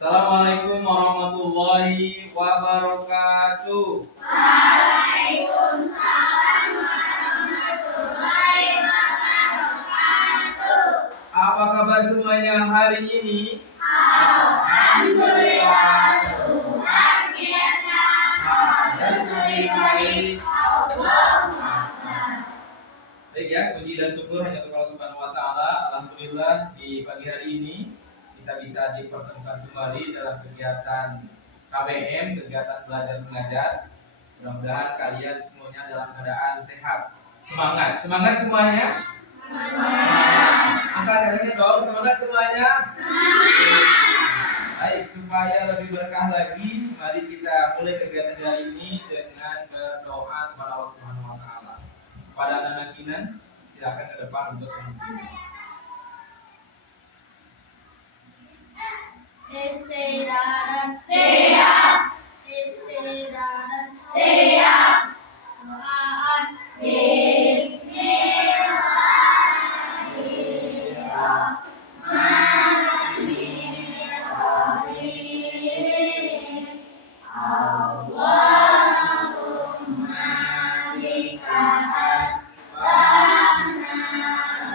Assalamualaikum warahmatullahi wabarakatuh. Waalaikumsalam warahmatullahi wabarakatuh. Apa kabar semuanya hari ini? Alhamdulillah, luar biasa. Lebih baik. Allahumma akbar. Baik ya, puji dan syukur hanya untuk Allah Subhanahu wa taala. Alhamdulillah di pagi hari ini kita bisa dipertemukan kembali dalam kegiatan KBM, kegiatan belajar mengajar. Mudah-mudahan kalian semuanya dalam keadaan sehat. Semangat, semangat semuanya. Angkat tangannya dong, semangat semuanya. Baik, supaya lebih berkah lagi, mari kita mulai kegiatan hari ini dengan berdoa kepada Allah Subhanahu wa taala. Pada anak-anak Kinan, silakan ke depan untuk memimpin. Istirahat siap. Istirahat siap. Doaan. Bismillahirrahmanirrahim. Allahumma bika asbahna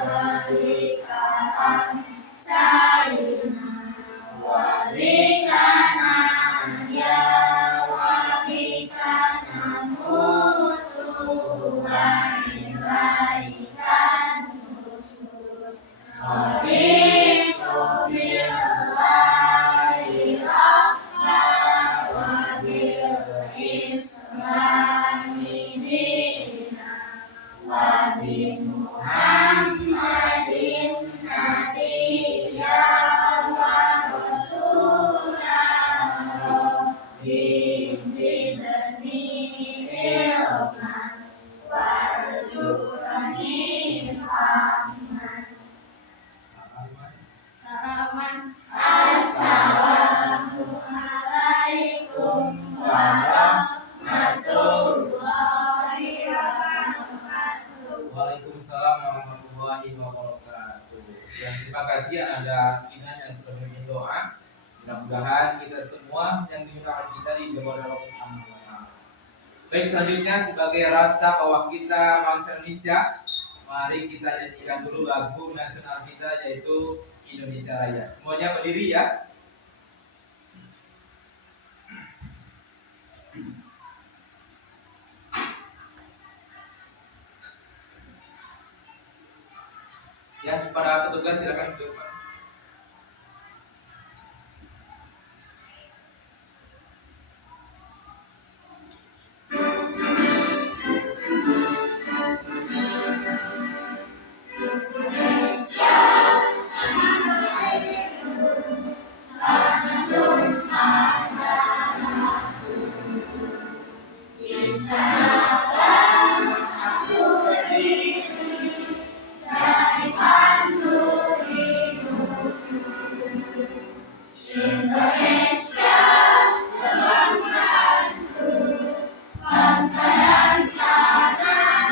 wa bika amsayna wa bika nahya wa bika namutu wa ilaika nusyur. Raditu billahi rabba wa bil islami dina wa bi Muhammadin nabiyya wa rasula. Rabbi zidni ilman warzuqni fahman. Salaman. Assalamualaikum warahmatullahi wabarakatuh. Waalaikumsalam warahmatullahi wabarakatuh. Dan terima kasih ada Kinan yang sudah memimpin doa. Mudah-mudahan kita semua yang diminta kita dijawab oleh Allah Subhanahu wa taala. Baik, selanjutnya sebagai rasa bahwa kita bangsa Indonesia, mari kita nyanyikan dulu lagu nasional kita yaitu Indonesia Raya. Semuanya berdiri ya. Ya, para petugas silakan duduk. Indonesia, kebangsaanku, bangsa dan tanah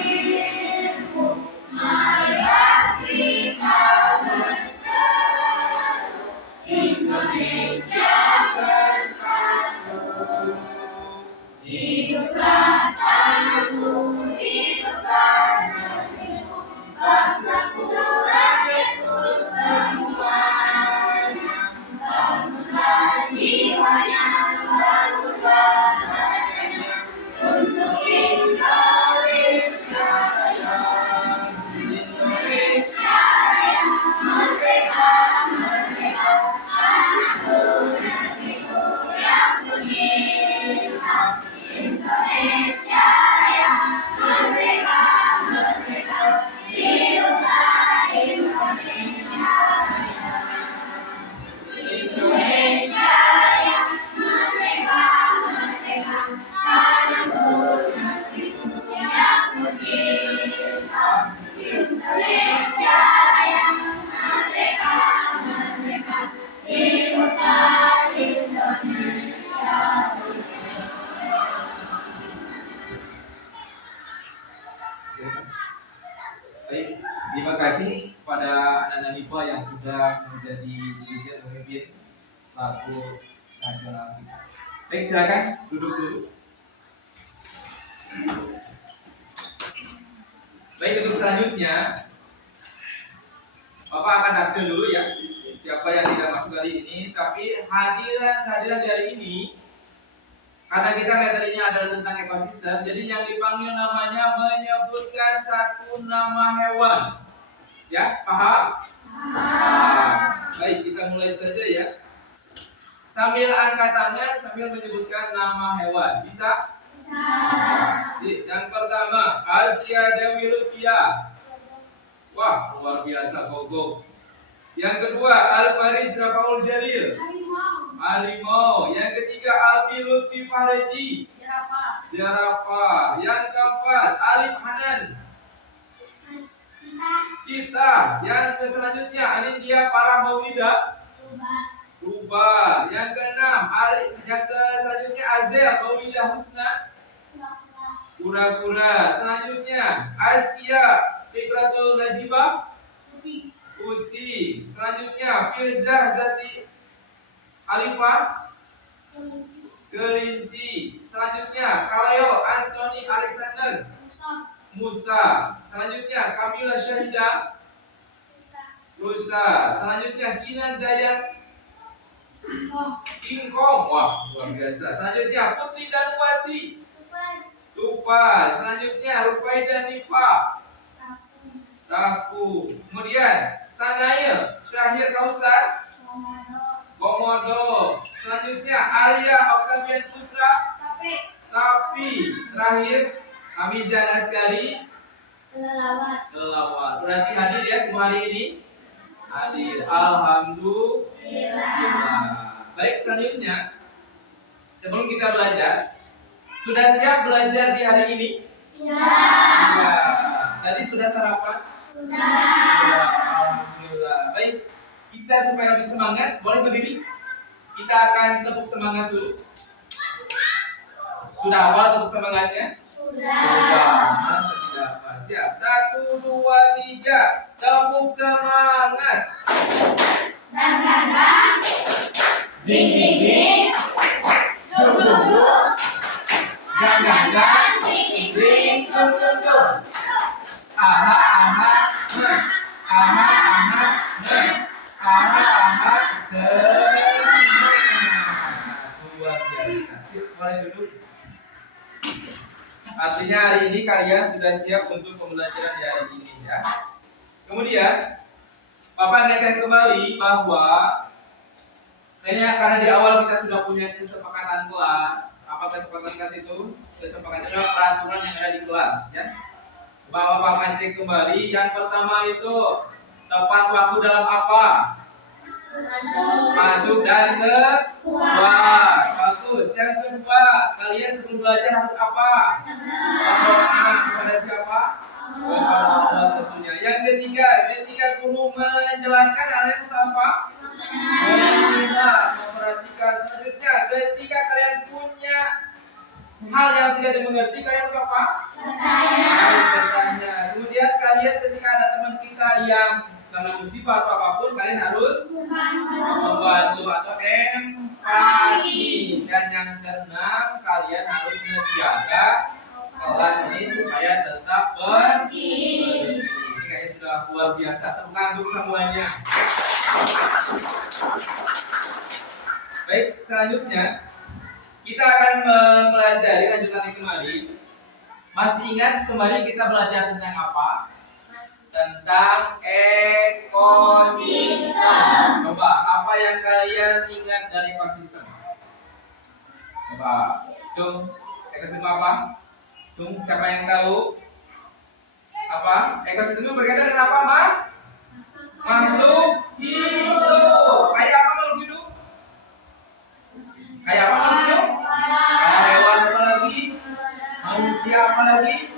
airku. Marilah kita bersatu, Indonesia bersatu. Hiduplah tanahku, hiduplah negeriku, bangsaku, rakyatku semuanya. Bangunlah jiwanya, bangunlah badannya untuk Indonesia Raya. Indonesia Raya, merdeka, merdeka, tanahku, negeriku yang ku cinta. Indonesia Raya, merdeka, merdeka, hiduplah Indonesia Raya. Indonesia Raya, merdeka, merdeka, tanahku, negeriku yang ku cinta. Indonesia Raya, merdeka, merdeka, hiduplah Indonesia Raya. Baik, terima kasih pada anak-anak MIPA yang sudah menjadi leader pemimpin lagu nasional kita. Baik, silakan duduk dulu. Baik, untuk selanjutnya Bapak akan absen dulu ya. Siapa yang tidak masuk hari ini, tapi kehadiran di hari ini karena kita materinya adalah tentang ekosistem, jadi yang dipanggil namanya menyebutkan satu nama hewan. Ya, paham? Baik, kita mulai saja ya. Sambil angkat tangan, sambil menyebutkan nama hewan. Bisa? Yang pertama, Azkia Dewi Lutfia. Wah, luar biasa, gogo. Yang kedua, Al-Faris Rafaul Jalil. Harimau. Yang ketiga, Alfi Lutfi Fareji. Jerapah. Yang keempat, Alif Hanan. Cita. Yang selanjutnya, Anindya Farah Maulida. Rubah. Yang keenam, yang selanjutnya Azel Maulida Husna. Kura-kura. Selanjutnya, Askia Fitratul Najibah. Uci. Selanjutnya, Filzah Zati Alifah. Kelinci. Selanjutnya, Kaleo Anthony Alexander. Musa. Selanjutnya, Kamila Syahida. Rusa. Selanjutnya, Kinan Jayan King Kong. Wah, luar biasa. Selanjutnya, Putri Danuwati. Tupa. Selanjutnya, Rufaida Nifa. Raku. Kemudian Sanail Syahir Kausar. Komodo. Selanjutnya Arya Octavian Putra. Sapi. Terakhir Amizan Askari. Kelelawar. Berarti hadir ya semua hari ini? Hadir. Alhamdulillah. Baik, selanjutnya sebelum kita belajar, sudah siap belajar di hari ini? Sudah. Tadi sudah sarapan? Alhamdulillah. Baik, kita supaya lebih semangat, boleh berdiri? Kita akan tepuk semangat dulu. Sudah awal tepuk semangatnya? Sudah. Masa tidak apa? Siap. 1, 2, 3. Tepuk semangat. Dan. Ding ding ding. Duk duk duk. Dan. Ding ding ding. Duk duk duk. Aha. Luar biasa. Boleh duduk. Artinya hari ini kalian sudah siap untuk pembelajaran di hari ini ya. Kemudian Bapak ingatkan kembali bahwa karena di awal kita sudah punya kesepakatan kelas. Apa kesepakatan kelas itu? Kesepakatan adalah peraturan yang ada di kelas ya. Bapak akan cek kembali. Yang pertama itu tepat waktu dalam apa? Masuk dan keluar. Bagus. Yang kedua, kalian sebelum belajar harus apa? Berdoa kepada siapa? Kepada Allah tentunya. Yang ketiga, ketika guru menjelaskan kalian harus apa? Mendengar, memperhatikan. Selanjutnya, ketika kalian punya hal yang tidak dimengerti, kalian harus apa? Harus bertanya. Kemudian kalian ketika ada teman kita yang kena musibah atau apapun, kalian harus membantu atau empati. Dan yang keenam, kalian harus menjaga kelas ini supaya tetap bersih. Ini kayaknya sudah luar biasa. Tepuk tangan untuk semuanya. Baik, selanjutnya kita akan mempelajari lanjutan kemarin. Masih ingat kemarin kita belajar tentang apa? Tentang ekosistem. Coba, apa yang kalian ingat dari ekosistem? Coba, ekosistem apa? Siapa yang tahu? Apa? Ekosistem itu berkaitan dengan apa, Ma? Makhluk hidup. Kayak apa makhluk hidup? Kayak apa makhluk hidup? Kayak hewan apa lagi? Manusia apa lagi?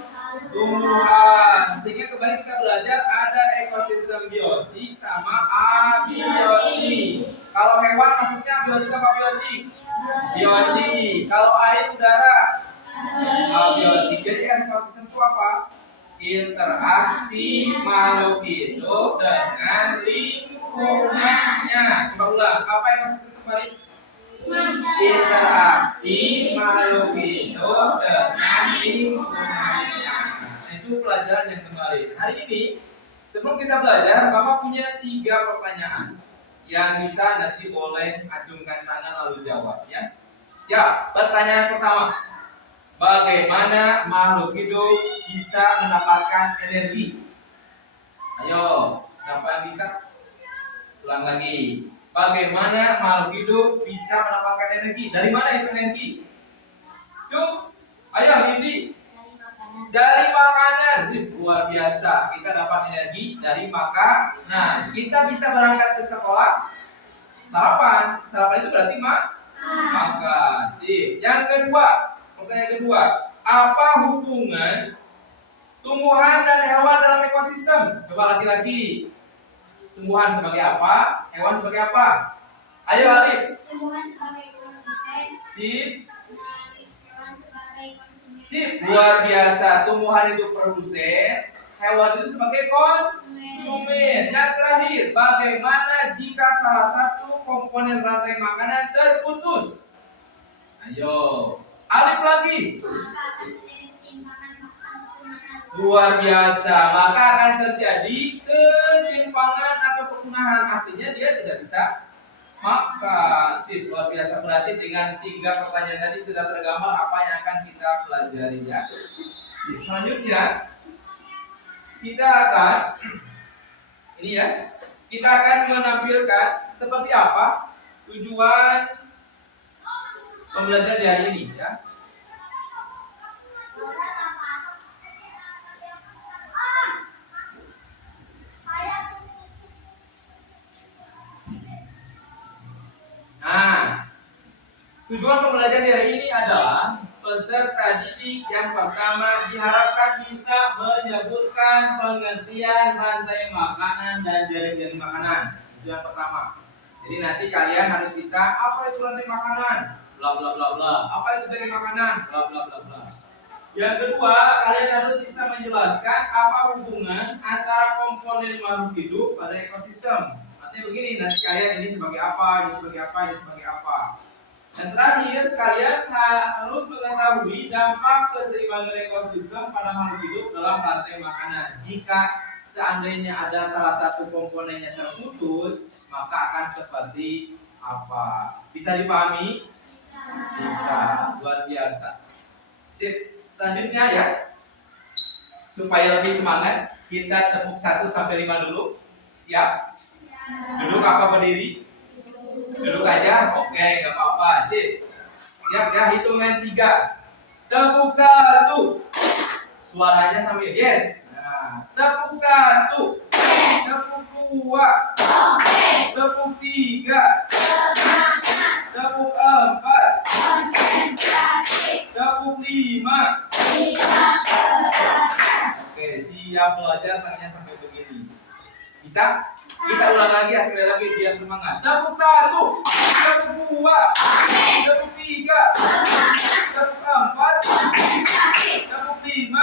Tumbuhan. Sehingga kembali kita belajar ada ekosistem biotik sama abiotik. Kalau hewan maksudnya biotik apa biotik? Biotik. Kalau air udara? Abiotik. Jadi ekosistem itu apa? Interaksi makhluk hidup dengan lingkungannya. Coba ulang. Apa ekosistem itu kembali? sebelum kita belajar, Bapak punya 3 pertanyaan yang bisa nanti boleh acungkan tangan lalu jawab ya. Siap. Pertanyaan pertama. Bagaimana makhluk hidup bisa mendapatkan energi? Ayo, siapa yang bisa? Ulang lagi. Bagaimana makhluk hidup bisa mendapatkan energi? Dari mana itu energi? Cuk, ayo Indi. Dari makanan. Luar biasa. Kita dapat energi dari makanan. Kita bisa berangkat ke sekolah. Sarapan. Sarapan itu berarti makan. Sip. Yang kedua, pertanyaan kedua. Apa hubungan tumbuhan dan hewan dalam ekosistem? Coba laki-laki. Tumbuhan sebagai apa? Hewan sebagai apa? Ayo Alif. Tumbuhan sebagai produsen. Sip. Dan hewan sebagai konsumen. Sip. Luar biasa. Tumbuhan itu produsen, hewan itu sebagai konsumen. Yang terakhir, bagaimana jika salah satu komponen rantai makanan terputus? Ayo. Alif lagi. Maka akan terjadi ketimpangan makan. Luar biasa, maka akan terjadi ketimpangan atau kepunahan. Artinya dia tidak bisa makan. Sip, luar biasa. Berarti dengan 3 pertanyaan tadi sudah tergambar apa yang akan kita pelajari ya. Sip, selanjutnya kita akan ini ya. Kita akan menampilkan seperti apa tujuan pembelajaran di hari ini ya. Nah, tujuan pembelajaran di hari ini adalah peserta didik yang pertama diharapkan bisa menyebutkan pengertian rantai makanan dan jaring-jaring makanan. Itu yang pertama. Jadi nanti kalian harus bisa apa itu rantai makanan, bla bla bla bla. Apa itu jaring makanan, bla bla bla bla. Yang kedua, kalian harus bisa menjelaskan apa hubungan antara komponen makhluk hidup pada ekosistem. Artinya begini, nanti kalian ini sebagai apa, ini sebagai apa, ini sebagai apa. Dan terakhir, kalian harus mengetahui dampak keseimbangan ekosistem pada makhluk hidup dalam rantai makanan. Jika seandainya ada salah satu komponennya terputus, maka akan seperti apa? Bisa dipahami? Bisa. Luar biasa. Sip. Selanjutnya ya, supaya lebih semangat, kita tepuk 1 sampai 5 dulu. Siap? Duduk apa berdiri? Duduk aja? Oke, gak apa-apa. Sip. Siap ya, hitungan 3. Tepuk 1. Suaranya sambil yes. Nah, tepuk 1. Tepuk 2. Tepuk 3. Tepuk 4. Tepuk 5. Oke, siap belajar, tangannya sampai begini. Bisa? Kita ulang lagi, sekali lagi biar semangat. Tepuk 1, tepuk 2, tepuk 3, tepuk 4, tepuk 5.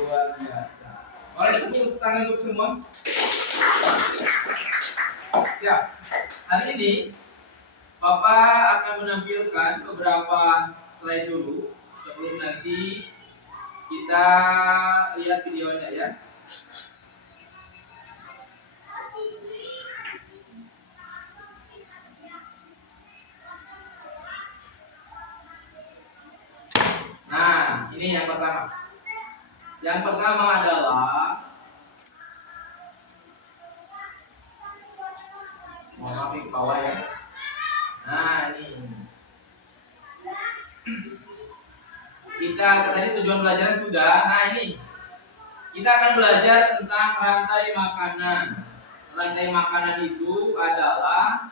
Luar biasa. Boleh tepuk tangan untuk semua. Siap. Hari ini Bapak akan menampilkan beberapa slide dulu sebelum nanti kita lihat videonya ya. Nah, ini yang pertama. Yang pertama adalah mohon maaf ke bawah ya. Nah, ini. Kita tadi tujuan belajarnya sudah. Nah, ini. Kita akan belajar tentang rantai makanan. Rantai makanan itu adalah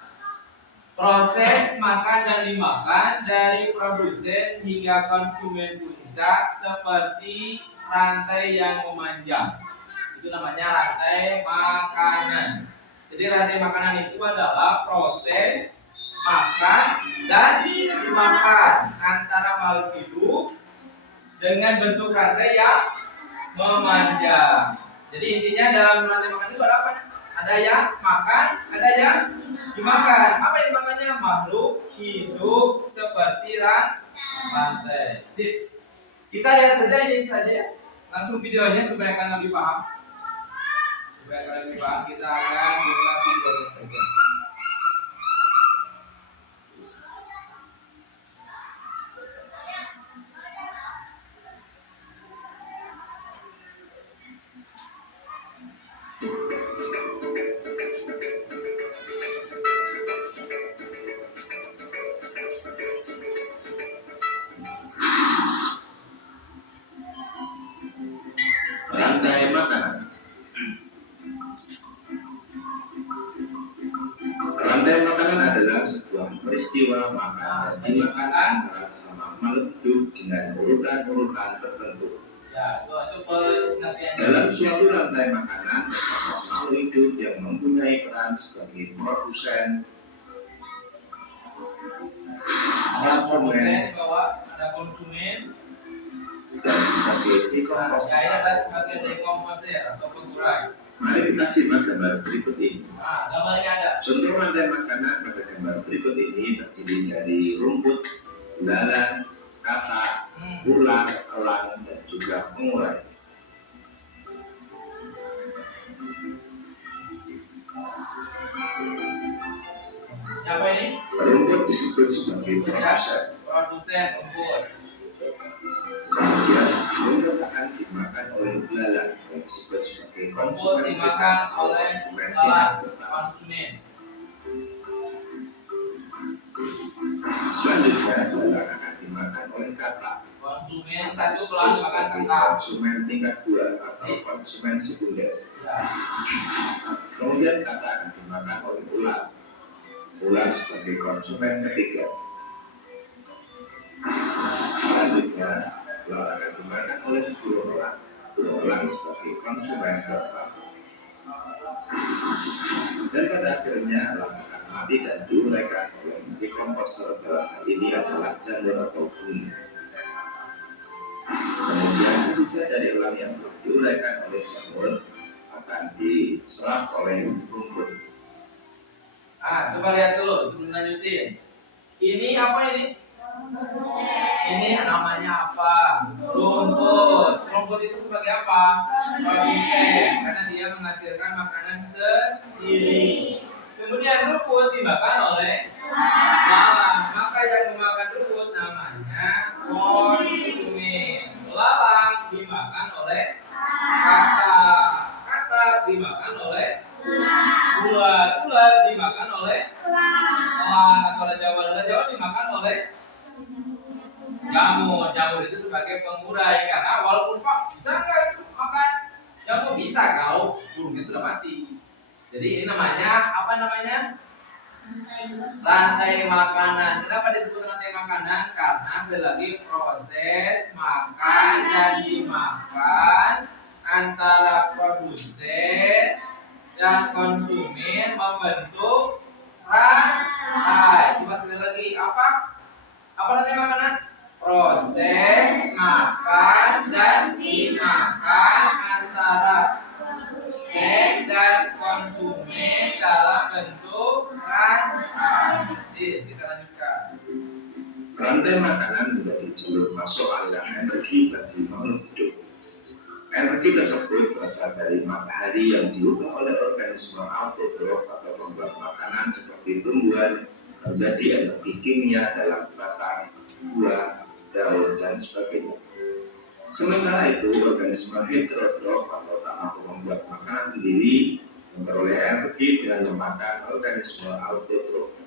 proses makan dan dimakan dari produsen hingga konsumen puncak seperti rantai yang memanjang. Itu namanya rantai makanan. Jadi rantai makanan itu adalah proses makan dan dimakan antara makhluk hidup dengan bentuk rantai yang memanjang. Jadi intinya dalam rantai makan itu ada apa? Ada yang makan, ada yang dimakan. Apa yang dimakannya? Makhluk hidup seperti rantai. Sip. Kita lihat saja ini saja ya. Langsung videonya supaya kalian lebih paham. Pak, kita akan buka videonya saja. Rantai makanan. Rantai makanan adalah sebuah peristiwa makan dan dimakan antara sama makhluk hidup dengan urutan-urutan tertentu. Ya, itu pengertian. Dalam suatu rantai makanan terdapat makhluk hidup yang mempunyai peran sebagai produsen, konsumen, Bahwa ada konsumen dan sebagai saya dekomposer. adalah sebagai dekomposer atau pengurai. Mari kita simak gambar berikut ini. Nah, gambarnya ada. Contoh rantai makanan pada gambar berikut ini terdiri dari rumput, belalang, katak, ulat, elang, dan juga pengurai. Apa ini? Rumput disebut sebagai produsen. Produsen rumput. Kemudian rumput akan dimakan oleh belalang yang disebut sebagai Rumput konsumen. dimakan oleh belalang, konsumen. Selanjutnya belalang akan dimakan oleh katak. Konsumen satu kelas makan katak. Konsumen tingkat 2 atau konsumen sekunder. Ya. Kemudian katak akan dimakan oleh ulat. Ulat sebagai konsumen ketiga. Selanjutnya ulat akan dimakan oleh burung elang. Burung elang sebagai konsumen keempat. Dan pada akhirnya elang akan mati dan diuraikan oleh dekomposer, dalam hal ini adalah jamur atau fungi. Kemudian sisa dari elang yang telah diuraikan oleh jamur akan diserap oleh rumput. Coba lihat dulu sebelum lanjutin. Ini apa ini? Ini namanya apa? Rumput. Rumput itu sebagai apa? Produsen, karena dia menghasilkan makanan sendiri. Kemudian rumput dimakan oleh belalang. Maka yang memakan rumput namanya konsumen. Belalang dimakan oleh katak. Katak dimakan oleh ulat. Ulat dimakan oleh elang. Kalau Jawa dimakan oleh jamur. Jamur itu sebagai pengurai, karena walaupun Pak bisa nggak makan jamur, bisa kalau burungnya sudah mati. Jadi ini namanya apa namanya? Rantai makanan. Kenapa disebut rantai makanan? Karena ada lagi proses makan dan dimakan antara produsen dan konsumen membentuk rantai. Coba sekali lagi, apa rantai makanan? Proses makan dan dimakan antara produsen dan konsumen dalam bentuk rantai. Kita lanjutkan. Rantai makanan menjadi jalur masuk aliran energi bagi makhluk hidup. Energi tersebut berasal dari matahari yang diubah oleh organisme autotrof atau pembuat makanan seperti tumbuhan menjadi energi kimia dalam batang, buah, daun, dan sebagainya. Sementara itu, organisme heterotrof atau tak mampu membuat makanan sendiri memperoleh energi dengan memakan organisme autotrof.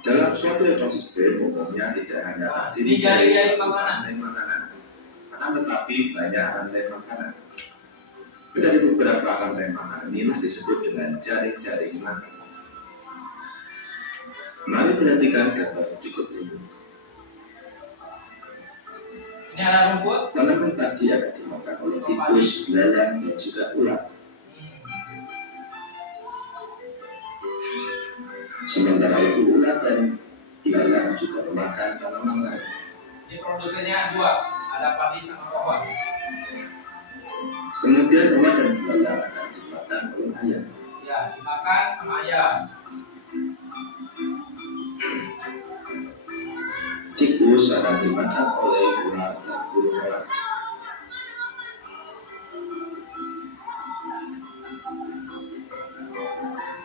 Dalam suatu ekosistem umumnya tidak hanya terdiri dari satu rantai makanan, akan tetapi banyak rantai makanan. Dari beberapa rantai makanan inilah disebut dengan jaring-jaring makanan. Mari perhatikan gambar berikut ini. Ini ada rumput. Tanaman tadi akan dimakan oleh tikus, belalang, dan juga ulat. Sementara itu ulat dan belalang juga memakan tanaman lain. Ini produsennya dua, ada padi sama pohon. Kemudian ulat dan belalang akan dimakan oleh ayam. Ya, dimakan sama ayam. Tikus akan dimakan oleh ulat dan burung elang.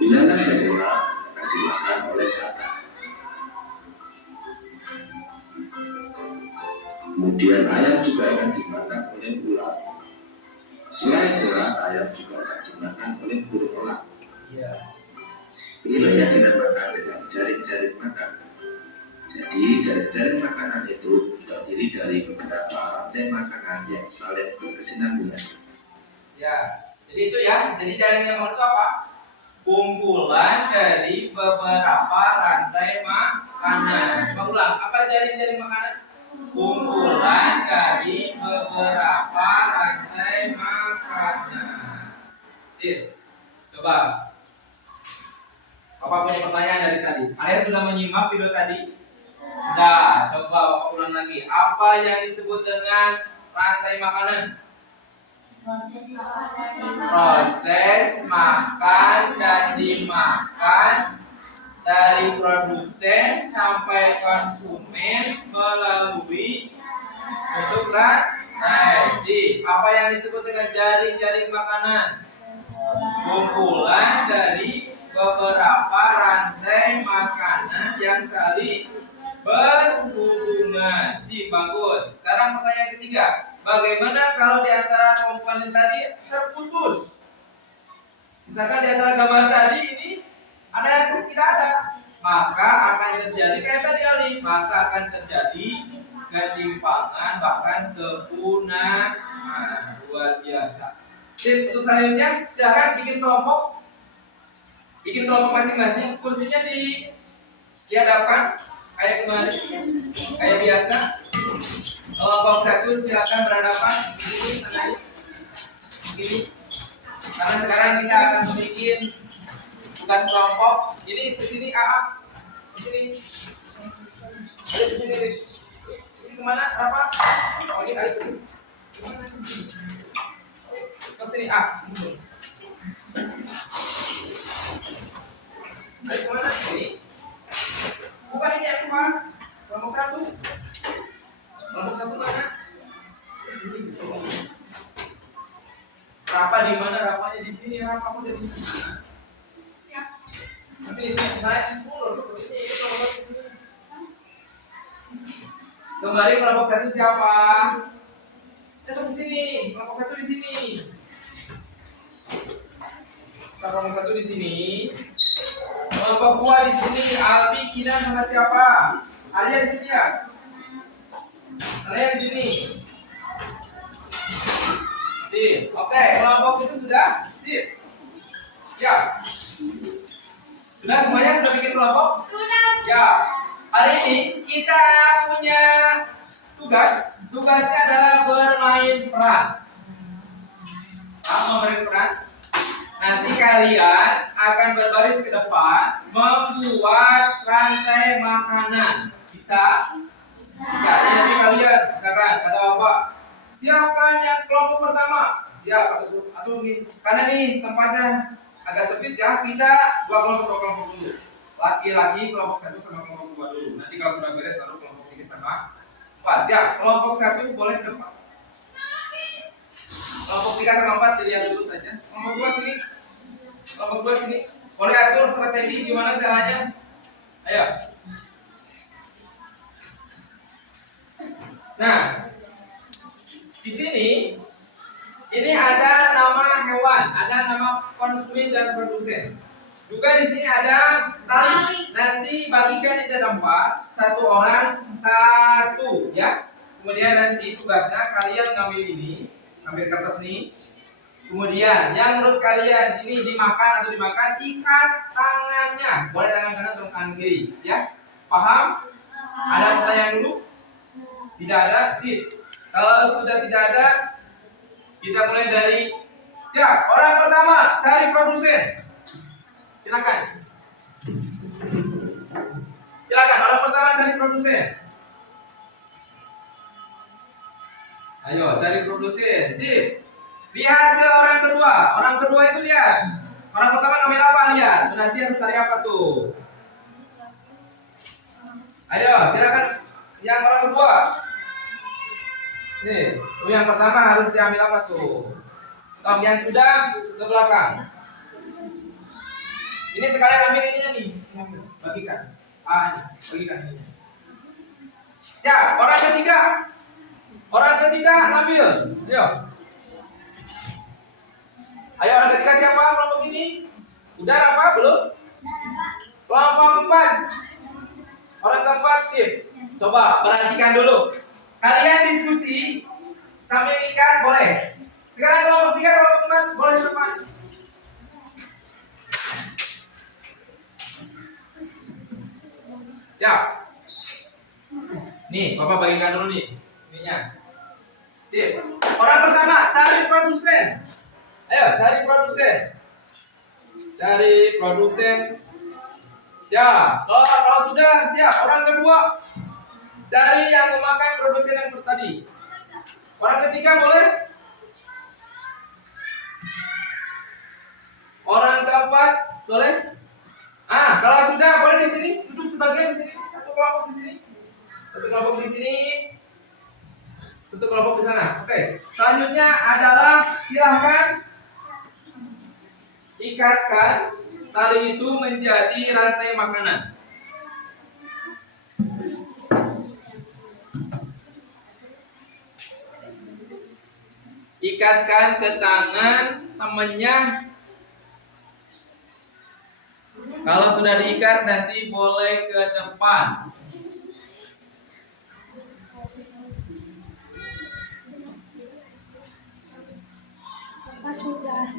Binatang kedua akan dimakan oleh kakak. Kemudian ayam juga akan dimakan oleh ular. Selain ular, ayam juga akan dimakan oleh burung elang. Inilah yang dinamakan dengan jaring-jaring makan. Jadi jaring-jaring makanan itu terdiri dari beberapa rantai makanan yang saling berkesinambungan. Ya, jadi itu ya. Jadi jaring makan itu apa? Kumpulan dari beberapa rantai makanan. Ulang, apa jaring-jaring makanan? Kumpulan dari beberapa rantai makanan. Sip. Coba. Bapak punya pertanyaan dari tadi. Kalian sudah menyimak video tadi? Sudah. Coba Bapak ulang lagi. Apa yang disebut dengan rantai makanan? Proses makan dan dimakan dari produsen sampai konsumen melalui bentuk rantai. Apa yang disebut dengan jaring-jaring makanan? Kumpulan dari beberapa rantai makanan yang saling berhubungan. Bagus. Sekarang pertanyaan ketiga. Bagaimana kalau di antara komponen tadi terputus? Misalkan di antara gambar tadi ini ada yang tidak ada, maka akan terjadi kayak tadi Ali, maka akan terjadi ketimpangan bahkan kepunahan. Luar biasa. Jadi untuk selanjutnya silakan bikin kelompok masing-masing, kursinya dihadapkan kayak kemarin, kayak biasa. Kelompok satu silakan berhadapan ini. Karena sekarang kita akan bikin tugas kelompok. Jadi di sini AA, di sini, ada di sini. Ini kemana? Apa? Oh ini ada di sini. Ke sini A. Ayo kemana? Sini. Bukan ini aku Pak. Kelompok satu. Kelompok satu mana? Di sini. Rapa di mana? Rapanya di sini. Rapa kamu di mana? Ya. Nanti di sini saya puluh. Kembali kelompok satu siapa? Masuk di sini. Kelompok satu di sini. Kelompok satu di sini. Kelompok dua di sini. Albi, Kinan sama siapa? Alia di sini ya. Alia di sini. Sip. Oke, kelompok itu sudah. Sip. Siap. Sudah semuanya sudah bikin kelompok? Sudah. Ya. Hari ini kita punya tugas. Tugasnya adalah bermain peran. Bermain peran. Nanti kalian akan berbaris ke depan membuat rantai makanan. Bisa? Bisa. Jadi kalian, misalkan kata Bapak, siapkan yang kelompok pertama. Siap atau nih, karena nih tempatnya agak sempit ya, kita dua kelompok dulu. Laki-laki kelompok satu sama kelompok dua dulu. Nanti kalau sudah beres baru kelompok tiga sama empat. Siap. Kelompok satu boleh ke depan. Kelompok 3 sama 4 dilihat dulu saja. Kelompok 2 sini. Kelompok 2 sini. Boleh atur strategi gimana caranya? Ayo. Nah, di sini ini ada nama hewan, ada nama konsumen dan produsen. Juga di sini ada tali. Nanti bagikan tidak ada 4, satu orang satu, ya. Kemudian nanti tugasnya kalian ngambil ini, ambil kertas ini. Kemudian yang menurut kalian ini dimakan atau dimakan, ikat tangannya. Boleh tangan kanan atau tangan kiri, ya. Paham? Ada pertanyaan dulu? Tidak ada? Sip. Kalau sudah tidak ada, kita mulai dari siap. Orang pertama cari produsen. Silakan. Silakan. Orang pertama cari produsen. Ayo cari produsen. Sip. Lihat ke orang kedua. Orang kedua itu lihat. Orang pertama ngambil apa? Lihat. Sudah dia harus cari apa tuh? Ayo silakan. Yang orang kedua. Nih, yang pertama harus diambil apa tuh? Yang sudah ke belakang. Ini sekalian ambil ininya nih. Bagikan. Ini, bagikan ini. Ya, orang ketiga. Orang ketiga ambil. Ayo. Ayo orang ketiga siapa kelompok ini? Udah apa? Belum? Kelompok 4. Orang keempat, sip. Coba perhatikan dulu. Kalian diskusi sambil ikat boleh. Sekarang kelompok 3, kelompok 4 boleh teman. Ya. Nih, Bapak bagikan dulu nih. Ininya. Sip. Orang pertama, cari produsen. Ayo, cari produsen. Cari produsen. Siap. Kalau sudah siap, orang kedua cari yang memakan produsen yang tadi. Orang ketiga boleh. Orang keempat boleh. Kalau sudah boleh di sini duduk sebagian di sini. Satu kelompok di sini. Satu kelompok di sini. Satu kelompok di sana. Oke. Selanjutnya adalah silahkan ikatkan tali itu menjadi rantai makanan. Ikatkan ke tangan temannya. Kalau sudah diikat nanti boleh ke depan. Sudah.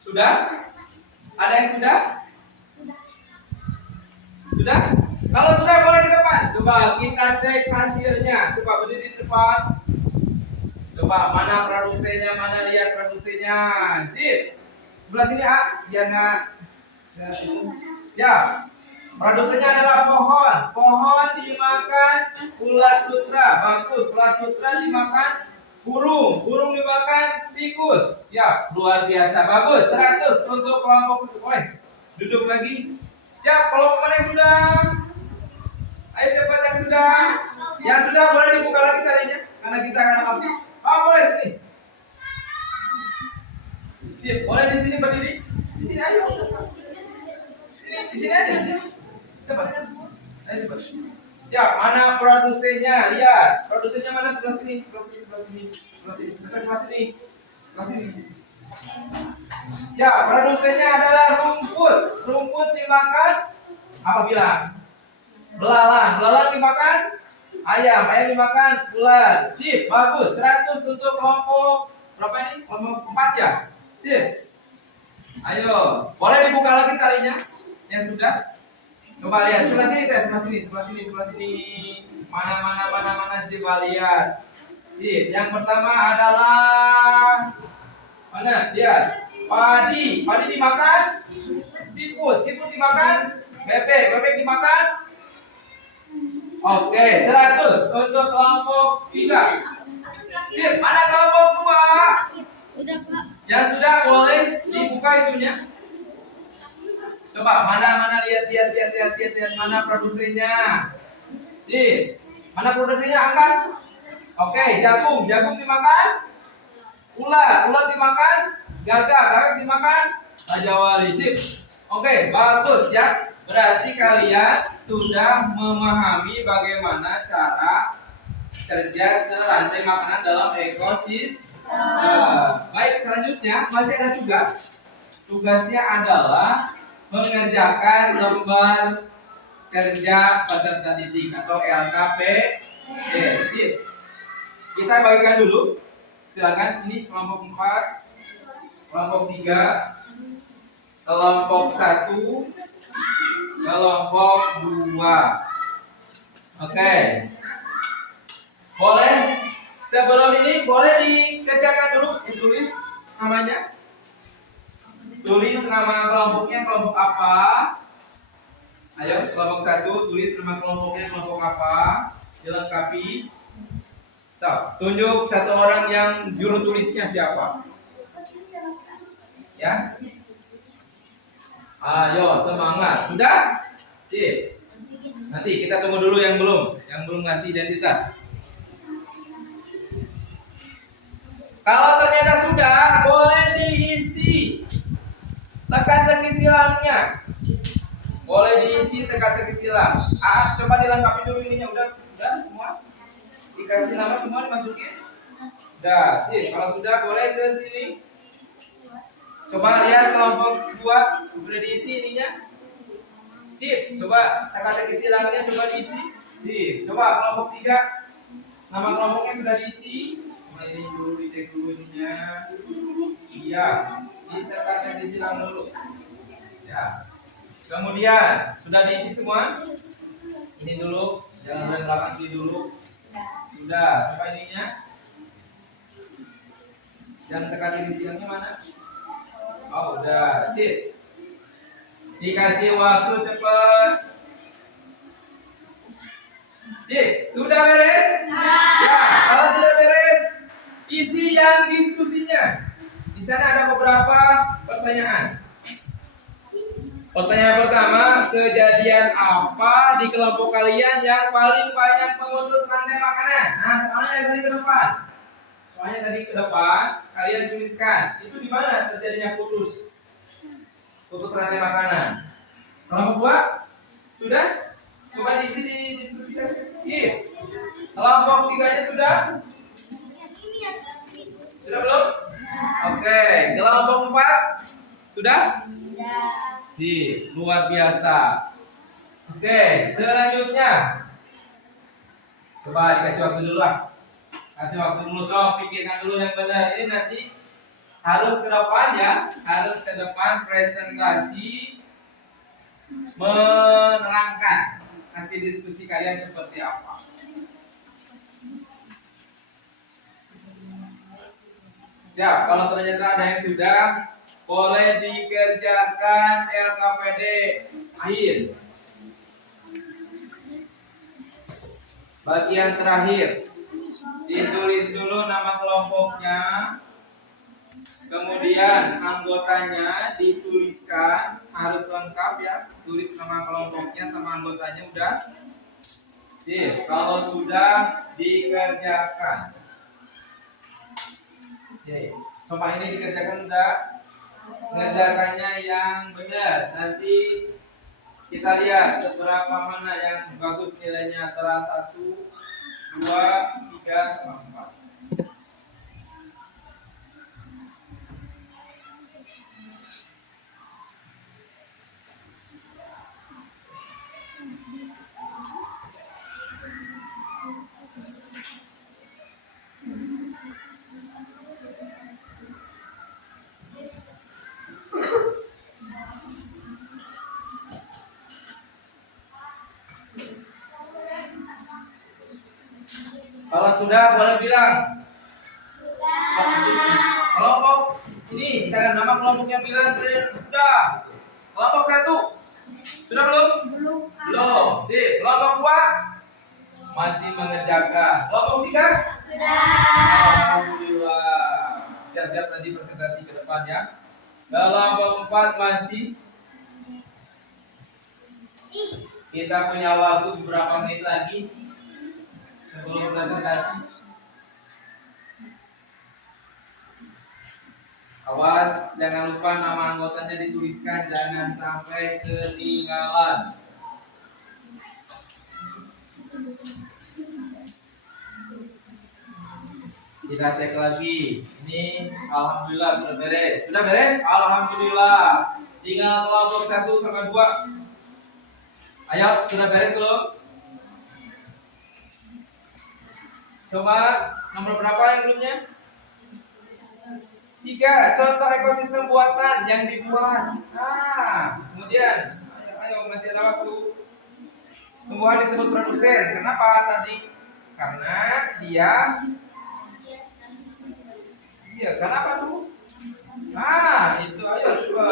Sudah? Ada yang sudah? Sudah? Kalau sudah boleh ke depan. Coba kita cek hasilnya. Coba berdiri di depan. Coba mana produsennya, mana lihat produsennya. Sip. Sebelah sini biar nggak. Siap. Produsennya adalah pohon. Pohon dimakan ulat sutra. Bagus. Ulat sutra dimakan burung. Burung dimakan tikus. Siap. Luar biasa. Bagus. 100 untuk kelompok itu. Boleh. Duduk lagi. Siap. Kelompok mana yang sudah? Ayo cepat yang sudah. Yang sudah boleh dibuka lagi talinya. Karena kita akan update. Boleh sini. Sip. Boleh di sini berdiri. Di sini ayo. Di sini aja di sini. Cepat. Ayo cepat. Siap. Mana produsennya? Lihat. Produsennya mana? Sebelah sini. Sebelah sini. Sebelah sini. Sebelah sini. Sebelah sini. Sebelah sini. Siap. Produsennya adalah rumput. Rumput dimakan apabila belalang. Belalang dimakan ayam. Ayam dimakan ular. Sip. Bagus. 100 untuk kelompok berapa ini? Kelompok 4 ya. Sip. Ayo. Boleh dibuka lagi talinya? Yang sudah? Coba lihat sebelah sini tes, sebelah sini. Mana coba lihat. Yang pertama adalah mana? Lihat. Padi dimakan. Siput dimakan. Bebek dimakan. Oke, 100 untuk kelompok 3. Sip, mana kelompok 2? Udah, Pak. Yang sudah boleh dibuka itunya. Coba mana lihat mana produsennya. Sip. Mana produsennya angkat. Oke, jagung dimakan. Ulat dimakan. Gagak dimakan. Raja Wali. Sip. Oke, bagus ya. Berarti kalian sudah memahami bagaimana cara kerja serantai makanan dalam ekosistem. Baik, selanjutnya masih ada tugas. Tugasnya adalah mengerjakan lembar kerja peserta didik atau LKPD. Sip. Kita bagikan dulu. Silakan, ini kelompok 4, kelompok 3, kelompok 1, kelompok 2. Oke. Boleh sebelum ini boleh dikerjakan dulu, ditulis namanya. Tulis nama kelompoknya kelompok apa. Ayo, kelompok 1 tulis nama kelompoknya kelompok apa. Dilengkapi. Tunjuk satu orang yang juru tulisnya siapa. Ya. Ayo, semangat. Sudah? Sip. Nanti kita tunggu dulu yang belum ngasih identitas. Kalau ternyata sudah, boleh diisi teka-teki silang. Coba dilengkapi dulu ininya. Udah semua? Dikasih nama semua dimasukin? Udah, sip. Kalau sudah boleh ke sini. Coba lihat kelompok 2 sudah diisi ininya. Sip. Coba teka-teki silangnya coba diisi. Sip. Coba kelompok 3. Nama kelompoknya sudah diisi. Nah, ini dulu dicek dulu ininya. Iya. Teka-teki silang dulu. Ya. Kemudian sudah diisi semua. Ini dulu, jangan dari belakang kiri dulu. Sudah. Coba ininya. Yang teka-teki silangnya mana? Oh, udah, sip. Dikasih waktu cepat. Sip, sudah beres? Ya, kalau sudah beres, isi yang diskusinya. Di sana ada beberapa pertanyaan. Pertanyaan pertama, kejadian apa di kelompok kalian yang paling banyak memutus rantai makanan? Nah, soalnya dari ke depan. Soalnya tadi ke depan, kalian tuliskan. Itu di mana terjadinya putus rantai makanan? Kelompok 2 sudah? Coba diisi di diskusi. Kelompok 3-nya sudah? Sudah belum? Oke, kelompok 4 sudah? Sip, luar biasa. Oke, selanjutnya. Coba dikasih waktu dulu lah. Kasih waktu dulu, coba pikirkan dulu yang benar. Ini nanti harus ke depan ya, harus ke depan presentasi menerangkan hasil diskusi kalian seperti apa. Siap, kalau ternyata ada yang sudah, boleh dikerjakan LKPD akhir. Bagian terakhir. Ditulis dulu nama kelompoknya, kemudian anggotanya dituliskan, harus lengkap ya, tulis nama kelompoknya sama anggotanya udah. Sip, kalau sudah dikerjakan. Oke, coba ini dikerjakan udah. Mengerjakannya yang benar. Nanti kita lihat seberapa mana yang bagus nilainya antara 1, 2, 3, sama 4. Kalau sudah boleh bilang. Kelompok ini misalkan nama kelompoknya bilang sudah. Kelompok 1 sudah belum? Belum. Sip. Kelompok 2 masih mengerjakan. Kelompok 3 sudah. Alhamdulillah. Siap-siap nanti presentasi ke depan ya. Kelompok 4 masih. Kita punya waktu beberapa menit lagi sebelum presentasi. Awas, jangan lupa nama anggotanya dituliskan, jangan sampai ketinggalan. Kita cek lagi. Ini alhamdulillah sudah beres. Sudah beres? Alhamdulillah. Tinggal kelompok 1 sama 2. Ayo, sudah beres belum? Coba nomor berapa yang belumnya? 3. Contoh ekosistem buatan yang dibuat. Kemudian ayo masih ada waktu. Tumbuhan disebut produsen. Kenapa tadi? Karena dia. Iya, kenapa tuh? Itu ayo coba.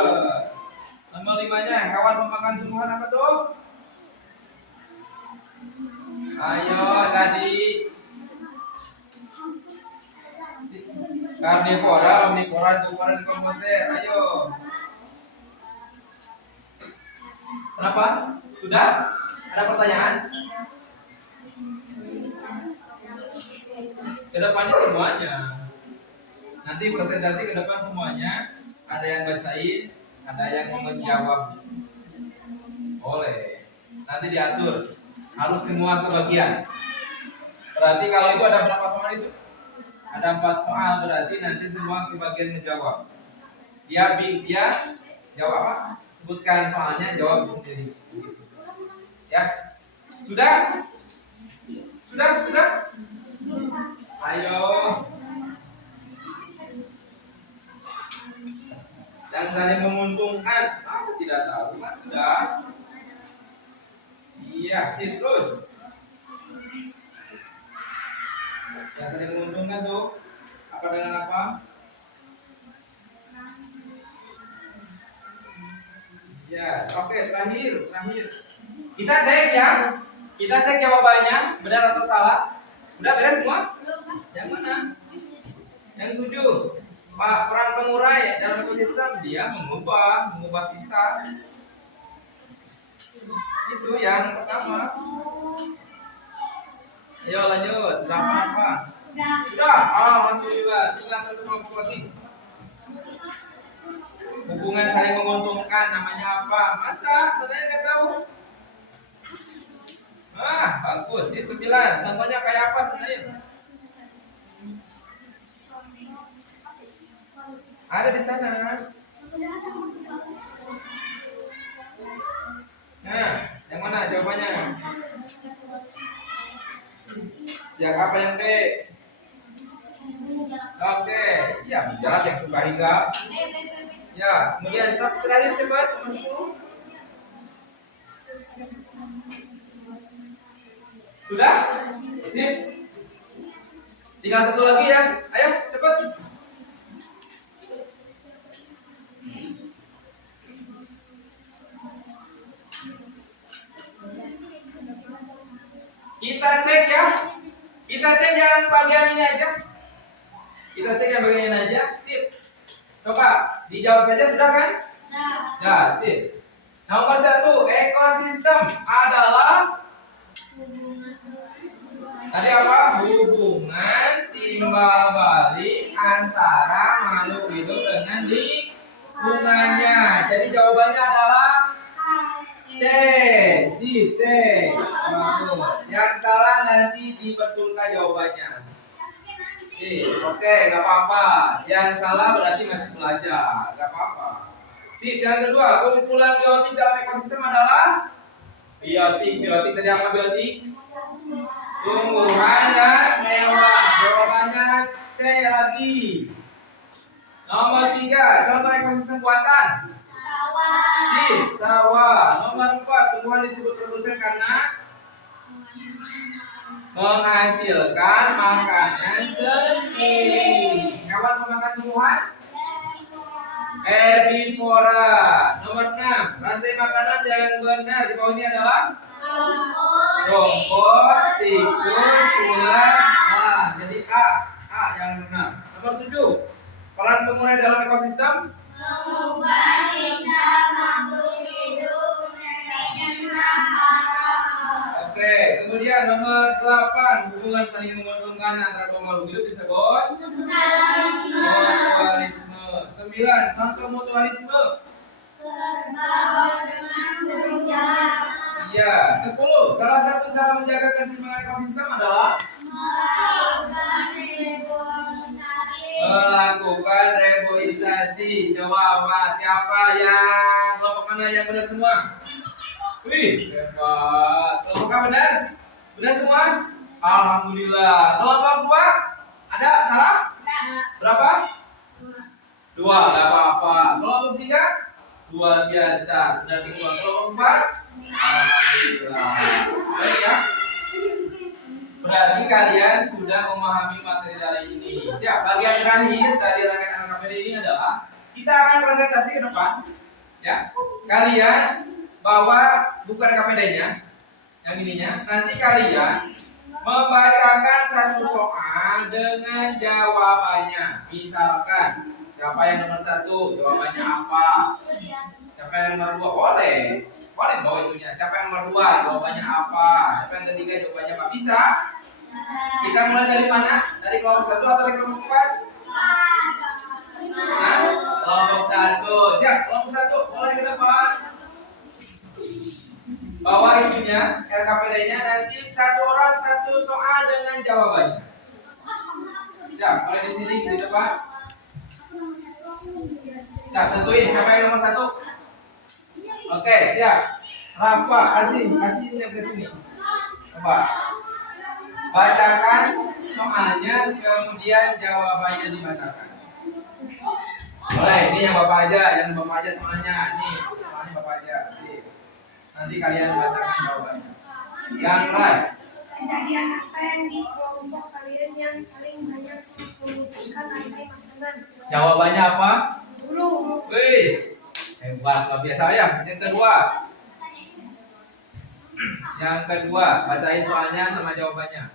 Nomor 5-nya hewan pemakan tumbuhan apa tuh? Ayo tadi. Karnivora, omnivora, herbivora, komposer. Ayo. Kenapa? Sudah? Ada pertanyaan? Ke depannya semuanya. Nanti presentasi ke depan semuanya. Ada yang bacain, ada yang menjawab. Boleh. Nanti diatur. Harus semua kebagian. Berarti kalau itu ada berapa soal itu? Ada 4 soal, berarti nanti semua kebagian ngejawab. Dia jawab apa? Sebutkan soalnya, jawab sendiri. Ya. Sudah? Sudah? Ayo. Dan saling menguntungkan. Masa tidak tahu? Mas sudah. Iya, terus. Dan saling menguntungkan tuh. Apa dengan apa? Ya, oke, terakhir. Kita cek ya. Kita cek jawabannya benar atau salah. Udah beres semua? Yang mana? Yang 7. Pak, peran pengurai dalam ekosistem dia mengubah sisa. Itu yang pertama. Ayo lanjut. Berapa apa? Sudah. Alhamdulillah. Tinggal satu kelompok lagi. Hubungan saling menguntungkan namanya apa? Masa saudara nggak tahu? Bagus. Itu 9. Contohnya kayak apa sebenarnya? Ada di sana. Nah, yang mana jawabannya? Yang apa yang B? Oke, ya menjawab yang suka hingga. Ya, kemudian terakhir cepat masuk dulu. Sudah? Sip. Tinggal satu lagi ya. Ayo cepat. Kita cek ya. Kita cek yang bagian ini aja. Sip. Coba dijawab saja sudah kan? Nah, sip. Nomor 1, ekosistem adalah tadi apa? Hubungan timbal balik antara makhluk hidup dengan lingkungannya. Jadi jawabannya adalah C. Sip, C. Bagus. Yang salah nanti dibetulkan jawabannya. Oke, nggak apa-apa. Yang salah berarti masih belajar, nggak apa-apa. Sip, yang kedua, kumpulan biotik dalam ekosistem adalah biotik. Biotik tadi apa biotik? Tumbuhan dan hewan. Jawabannya C lagi. Nomor 3, contoh ekosistem buatan. Sip, sawah. Nomor 4, tumbuhan disebut produsen karena menghasilkan makanan sendiri. Hewan pemakan tumbuhan? Herbivora. Nomor 6, rantai makanan yang benar di bawah ini adalah rumput, tikus, ulat. Jadi A yang benar. Nomor 7, peran pengurai dalam ekosistem? Mengubah sisa makhluk hidup Oke, kemudian nomor 8, hubungan saling menguntungkan antara dua makhluk hidup disebut mutualisme. 9, contoh mutualisme. Berbaur dengan berjalan. Iya, 10, salah satu cara menjaga keseimbangan ekosistem adalah melakukan reboisasi. Coba siapa yang kelompok mana yang benar semua? Wih, hebat. Kelompok apa benar? Benar semua? Alhamdulillah. Kelompok 2? Ada salah? Berapa? 2, enggak apa-apa. Kelompok 3? Luar biasa. Benar semua. Kelompok 4? Alhamdulillah. Baik ya. Berarti kalian sudah memahami materi dari ini. Siap. Bagian terakhir dari rangkaian LKPD ini adalah kita akan presentasi ke depan. Ya. Kalian bawa buku RKPD-nya yang ininya. Nanti kalian membacakan satu soal dengan jawabannya. Misalkan siapa yang nomor 1, jawabannya apa? Siapa yang nomor 2? Boleh bawa itunya. Siapa yang nomor 2, jawabannya apa? Siapa yang ketiga, jawabannya apa? Bisa? Kita mulai dari mana? Dari kelompok 1 atau dari kelompok 4? Kelompok 1. Siap, kelompok 1. Boleh ke depan. Bawa itunya RKPD-nya, nanti satu orang satu soal dengan jawabannya. Siap, mulai di sini di depan. Siap, tentuin siapa yang nomor 1. Oke, siap. Rafa, kasih yang ke sini. Coba. Bacakan soalnya, kemudian jawabannya dibacakan. Boleh, ini yang Bapak aja soalnya. Ini soalnya Bapak aja. Nanti kalian bacakan jawabannya. Yang keras. Kejadian apa yang di kelompok kalian yang paling banyak memutuskan rantai makanan? Jawabannya apa? Burung. Wis. Hebat, luar biasa ya. Yang kedua, bacain soalnya sama jawabannya.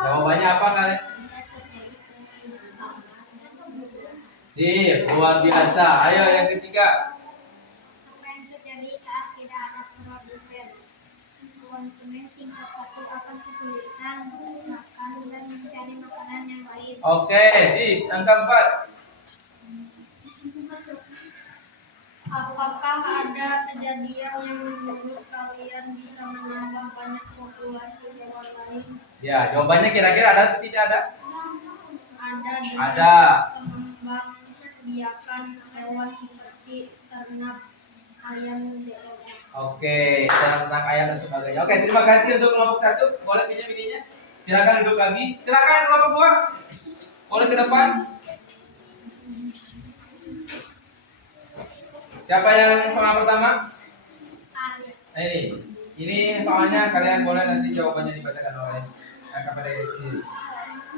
Jawabannya apa kalian? Sip, luar biasa. Ayo yang ketiga. Apa yang terjadi saat tidak ada produsen? Konsumen tingkat 1 akan kesulitan makan dan mencari makanan yang lain. Oke, sip. Yang keempat. Apakah ada kejadian yang menurut kalian bisa menambah banyak populasi hewan lain? Ya, jawabannya kira-kira ada atau tidak ada? Ada dengan Ada. pengembang biakan hewan seperti ternak, ayam, dan Oke, tentang ayam dan sebagainya. Oke, terima kasih untuk kelompok 1. Boleh pinjam ininya? Silakan duduk lagi. Silakan kelompok 2. Boleh ke depan. Siapa yang soal pertama? Nah, ini soalnya kalian boleh nanti jawabannya dibacakan oleh kepada sendiri.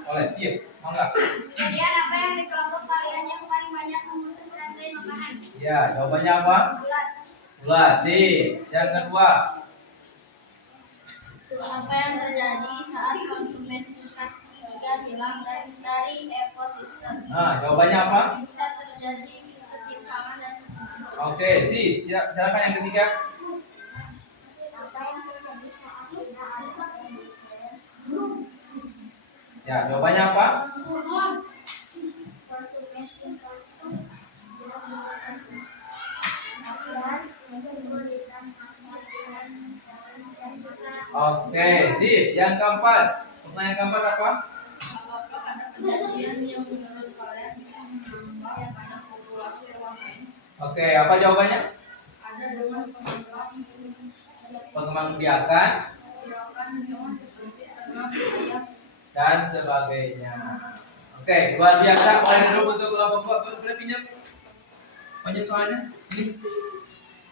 Boleh, siap. Mau nggak? Kejadian apa yang di kelompok kalian yang paling banyak memutus rantai makanan? Ya, jawabannya apa? Ulat. Ulat, sip. Yang kedua. Apa yang terjadi saat konsumen tingkat 3 hilang dari ekosistem? Nah, jawabannya apa? Bisa terjadi ketimpangan dan Oke, sip. Silakan yang ketiga. apa yang terjadi saat tidak ada produsen? Ya, jawabannya apa? Konsumen tingkat 3 kesulitan makan dan Oke, sip. Yang keempat. Pertanyaan keempat apa? apakah ada kejadian yang menurut kalian bisa menambah banyak populasi hewan lain? Oke, apa jawabannya? Ada dengan Pengembang biakan biakan hewan seperti ternak, ayam, dan sebagainya. Oke, luar biasa. Boleh dulu untuk kelompok 2. Boleh pinjam? Pinjam soalnya. Ini.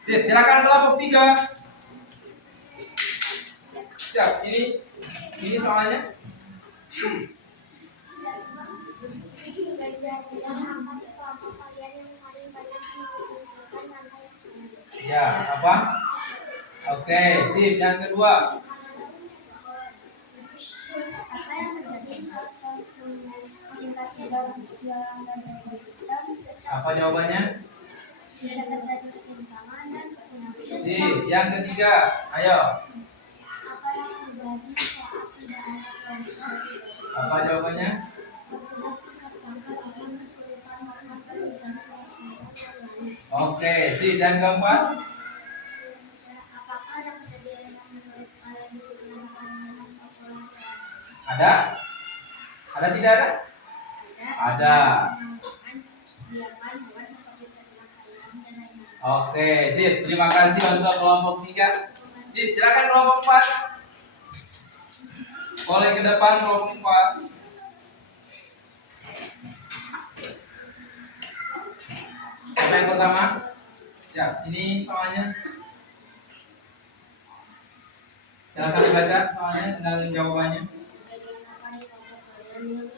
Sip, silakan kelompok 3. Siap, ini soalnya. Ya, apa? Oke, sip. Yang kedua. apa yang terjadi saat konsumen tingkat 3 berjualan dan ekosistem? Apa jawabannya? Bisa terjadi ketimpangan dan kesenjangan. Sip. Yang ketiga. Ayo. Apa yang terjadi saat tidak ada produsen? Apa jawabannya? Konsumen tingkat satu akan kesulitan makan dan mencari makanan lain. Oke, sip. Yang keempat. Apakah ada kejadian yang menurut kalian bisa menambah banyak populasi? Ada? Ada tidak ada? Ada. Biarkan hewan seperti ternak, ayam, dan lain-lain. Oke, sip. Terima kasih untuk kelompok 3. Sip, silakan kelompok 4. Boleh ke depan kelompok 4. Siapa yang pertama? Ya, ini soalnya. Silakan dibaca soalnya dan jawabannya. Kejadian apa di kelompok kalian yang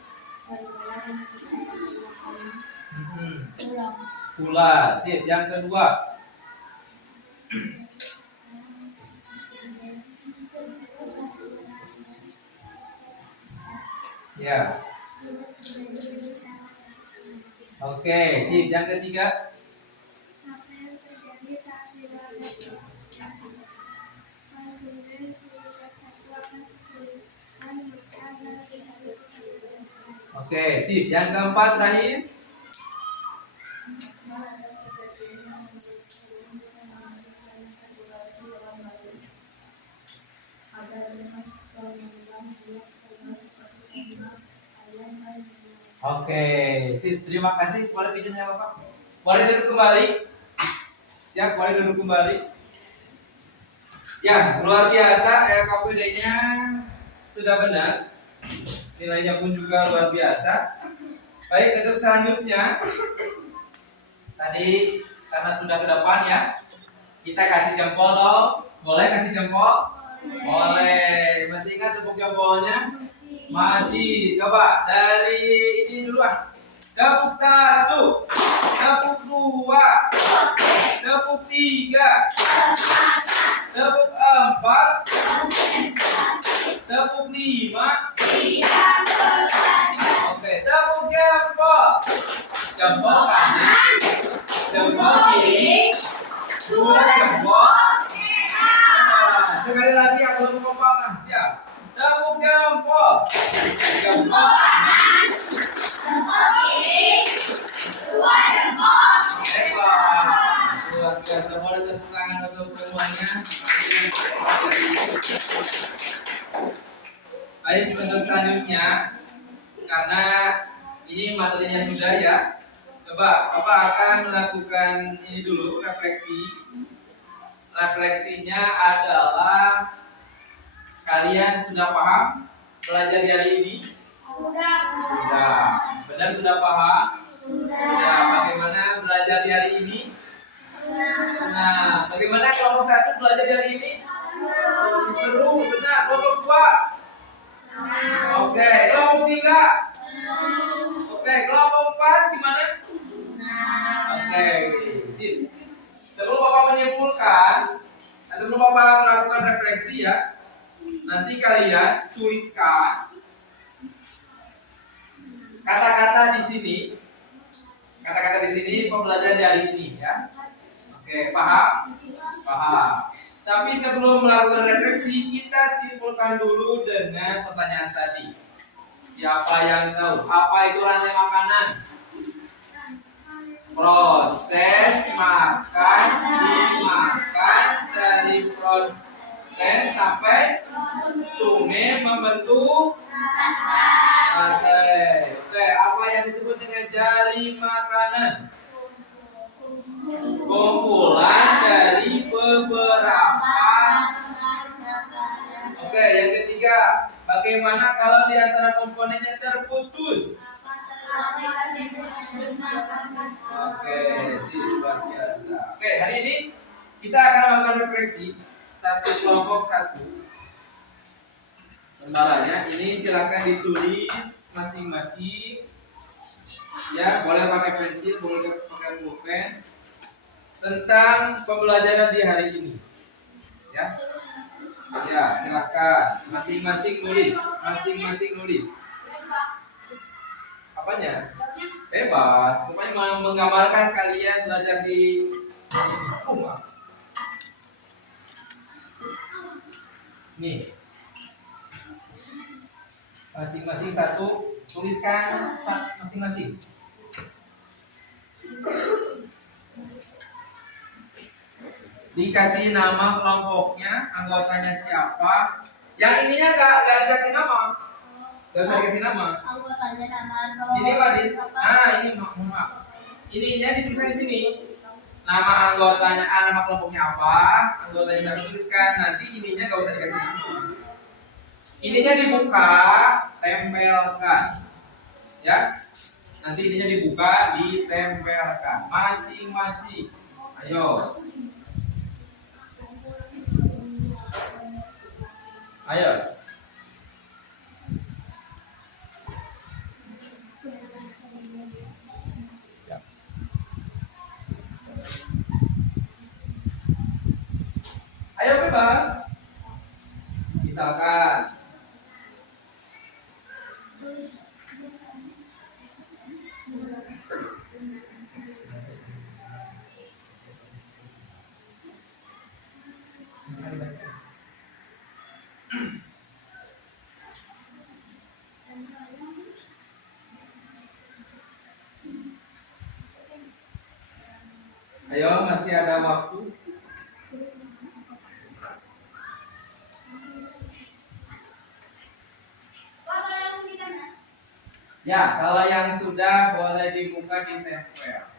paling banyak memutuskan makanan? Ulang. Pula, sip. Yang kedua. Ya. Oke, sip. Yang ketiga. Apa yang terjadi saat tidak ada konsumen tingkat 1 akan kesulitan makan dan mencari makanan. Oke, sip. Yang keempat terakhir. Oke, sip. Terima kasih. Boleh pinjamnya Bapak? Boleh duduk kembali? Siap, boleh duduk kembali. Ya, luar biasa. LKPD-nya sudah benar. Nilainya pun juga luar biasa. Baik, untuk selanjutnya tadi karena sudah ke depan ya, kita kasih jempol dong. Boleh kasih jempol? Boleh. Masih ingat tepuk jempolnya? Masih. Coba dari ini dulu ah. Tepuk 1, tepuk 2, tepuk 3, tepuk 4, tepuk 5. Oke, tepuk jempol. Jempol kanan, jempol kiri, 2 jempol. Nah, sekali lagi yang belum kompak, siap. Tepuk jempol. Jempol kanan, jempol kiri, 2 jempol. Hebat. Luar biasa. Boleh tepuk tangan untuk semuanya. Baik, untuk selanjutnya karena ini materinya sudah ya. Coba Bapak akan melakukan ini dulu refleksi. Refleksinya adalah kalian sudah paham belajar di hari ini? Sudah. Benar sudah paham? Sudah. Bagaimana belajar di hari ini? Senang. Bagaimana kelompok 1 belajar di hari ini? Seru, senang. Kelompok 2? Oke, kelompok 3? Oke, kelompok 4 gimana? Oke, sip. Sebelum Bapak menyimpulkan, sebelum Bapak melakukan refleksi ya, nanti kalian tuliskan kata-kata di sini. Kata-kata di sini pembelajaran di hari ini ya. Oke, paham? Paham. Tapi sebelum melakukan refleksi, kita simpulkan dulu dengan pertanyaan tadi. Siapa yang tahu apa itu rantai makanan? Proses makan dimakan dari protein sampai tume membentuk rantai. Oke, apa yang disebut dengan jari makanan? Kumpulan dari beberapa. Oke, yang ketiga, bagaimana kalau di antara komponennya terputus? Oke, sih luar biasa. Oke, hari ini kita akan melakukan refleksi satu kelompok 1. Lembarannya ini silakan ditulis masing-masing. Ya, boleh pakai pensil, boleh pakai pulpen tentang pembelajaran di hari ini. Ya. Ya, silakan masing-masing nulis. Apanya? Bebas, pokoknya menggambarkan kalian belajar di rumah. Nih, masing-masing satu, tuliskan masing-masing. Dikasih nama kelompoknya, anggotanya siapa. Yang ininya nggak dikasih nama. Gak usah dikasih nama. Anggotanya nama Ini Pak Din. Nah, ini maaf. Ininya dituliskan di sini. Nama anggotanya, nama kelompoknya apa, anggotanya saya tuliskan. Nanti ininya gak usah dikasih nama. Ininya dibuka, tempelkan. Ya. Nanti ininya dibuka, ditempelkan masing-masing. Ayo. Ayo. Ayo bebas. Misalkan ayo, masih ada waktu. Ya, kalau yang sudah boleh dibuka di tempel.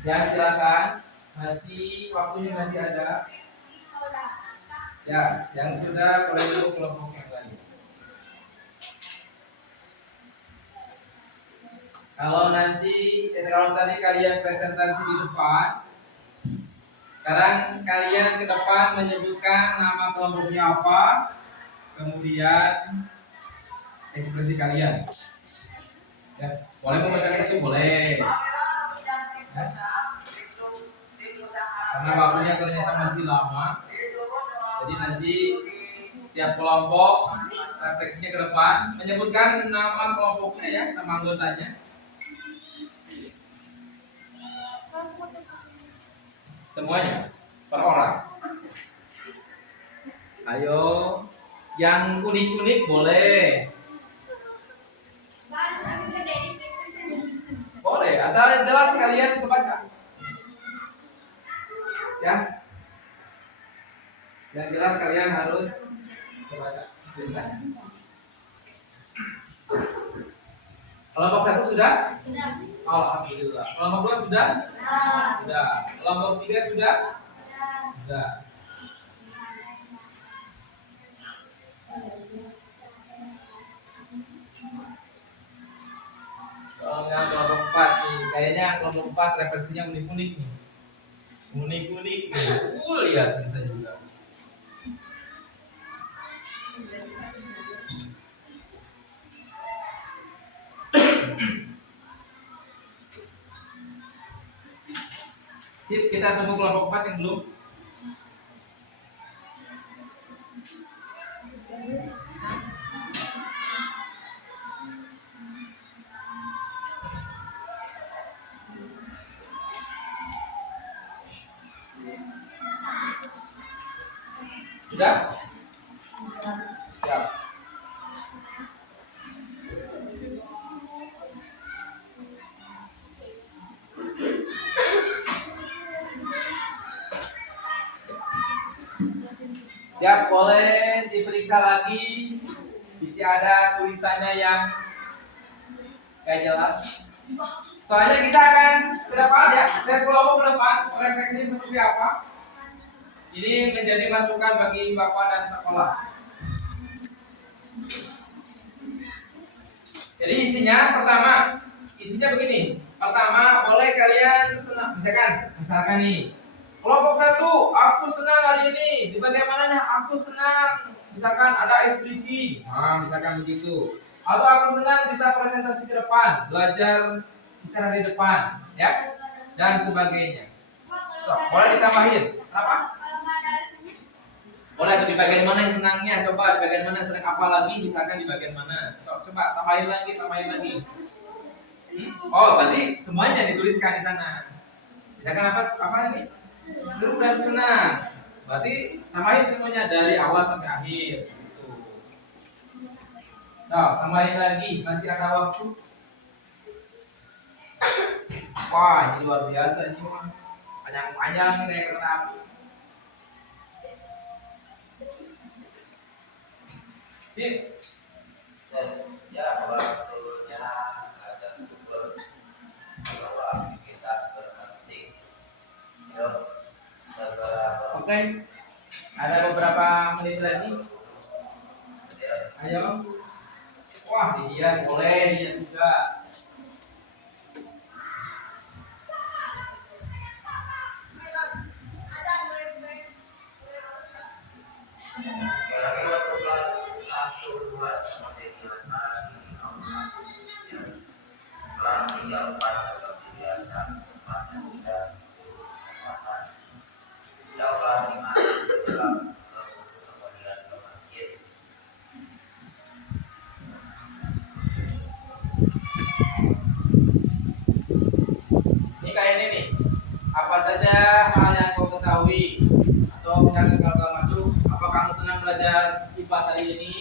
Ya, silakan. Waktunya masih ada. Ya, yang sudah boleh dulu kelompok yang lain. Kalau tadi kalian presentasi di depan, sekarang kalian ke depan menyebutkan nama kelompoknya apa, kemudian ekspresi kalian. Ya, boleh membacakan itu boleh. Ya. Karena waktunya ternyata masih lama, jadi nanti tiap kelompok refleksinya ke depan menyebutkan nama kelompoknya ya sama anggotanya. Semuanya per orang. Ayo, yang unik-unik boleh. Boleh, asal jelas kalian membaca. Ya. Yang jelas kalian harus membaca tulisannya. Kelompok 1 sudah? Sudah. Alhamdulillah. Kelompok 2 sudah? Sudah. Kelompok 3 sudah? Sudah. Soalnya kelompok 4 nih, kayaknya kelompok 4 referensinya unik-unik nih. Unik-unik nih. Lihat bisa juga. Sip, kita tunggu kelompok 4 yang belum. Sudah? Siap. Siap, boleh diperiksa lagi. Bisa ada tulisannya yang gak jelas. Soalnya kita akan ke depan ya, dan kelompok ke depan, refleksinya seperti apa. Ini menjadi masukan bagi Bapak dan sekolah. Jadi isinya begini. Pertama, boleh kalian senang, misalkan nih, kelompok 1, aku senang hari ini. Di bagian mananya aku senang, misalkan ada SPG, misalkan begitu. Atau aku senang bisa presentasi ke depan, belajar bicara di depan, ya, dan sebagainya. Tuh, boleh ditambahin. Apa? Boleh di bagian mana yang senangnya? Coba di bagian mana senang apa lagi? Misalkan di bagian mana? Coba tambahin lagi. Oh, berarti semuanya dituliskan di sana. Misalkan apa ini? Seru dan senang. Berarti tambahin semuanya dari awal sampai akhir. Gitu. Nah, tambahin lagi. Masih ada waktu. Wah, ini luar biasa ini mah. Panjang-panjang kayak kereta api. Sip. Ya, waktunya ada tugas bahwa aktivitas berhenti. Yuk, beberapa Oke. Ada beberapa menit lagi. Ayo. Wah, dihias boleh, dihias juga. kira-kira tugas 1, 2 seperti biasa setelah 3, 4 seperti biasa masih tidak makan. Coba dimana dalam kemudian ke masjid. Ini kayak ini nih. Apa saja hal yang kau ketahui atau misalnya kalau kau masuk, apa kamu senang belajar IPA hari ini?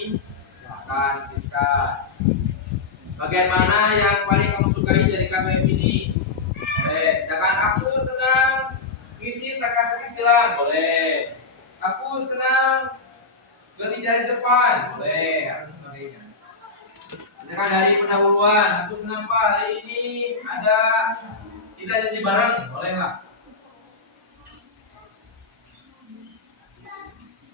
Silahkan tuliskan. Bagian mana yang paling kamu sukai dari KBM ini? Boleh. Misalkan aku senang ngisi teka-teki silang, boleh. Aku senang berbicara di depan, boleh. Atau sebagainya. Misalkan dari pendahuluan, aku senang Pak hari ini ada kita janji bareng, boleh nggak?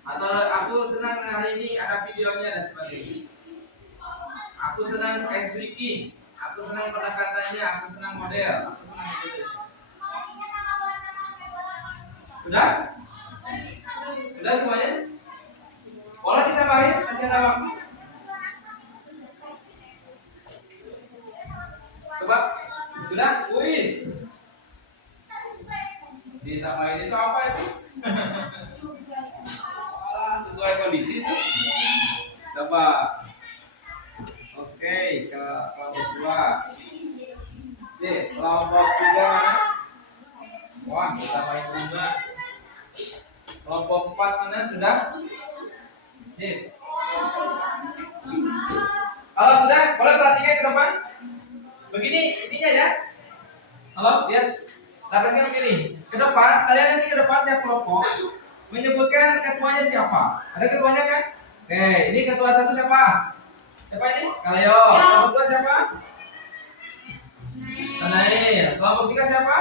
Atau aku senang hari ini ada videonya dan sebagainya. Aku senang ice breaking, aku senang pendekatannya, aku senang model, aku senang itu. Sudah? Sudah semuanya? Boleh ditambahin? Masih ada waktu? Coba. Sudah? Kuis. Ditambahin itu apa itu? Sesuai kondisi itu. Coba. Oke, ke kelompok 2. Kelompok 3 mana? Wah, kita main bunga. Kelompok 4 mana sudah? Kalau sudah, boleh perhatikan ke depan. Begini intinya ya. Halo, lihat. Rapaskan begini. Ke depan, kalian nanti ke depan tiap kelompok menyebutkan ketuanya siapa. Ada ketuanya kan? Oke, ini ketua 1 siapa? Siapa ini? Kaleo. Kelompok 2 siapa? Tanail. Kelompok 3 siapa?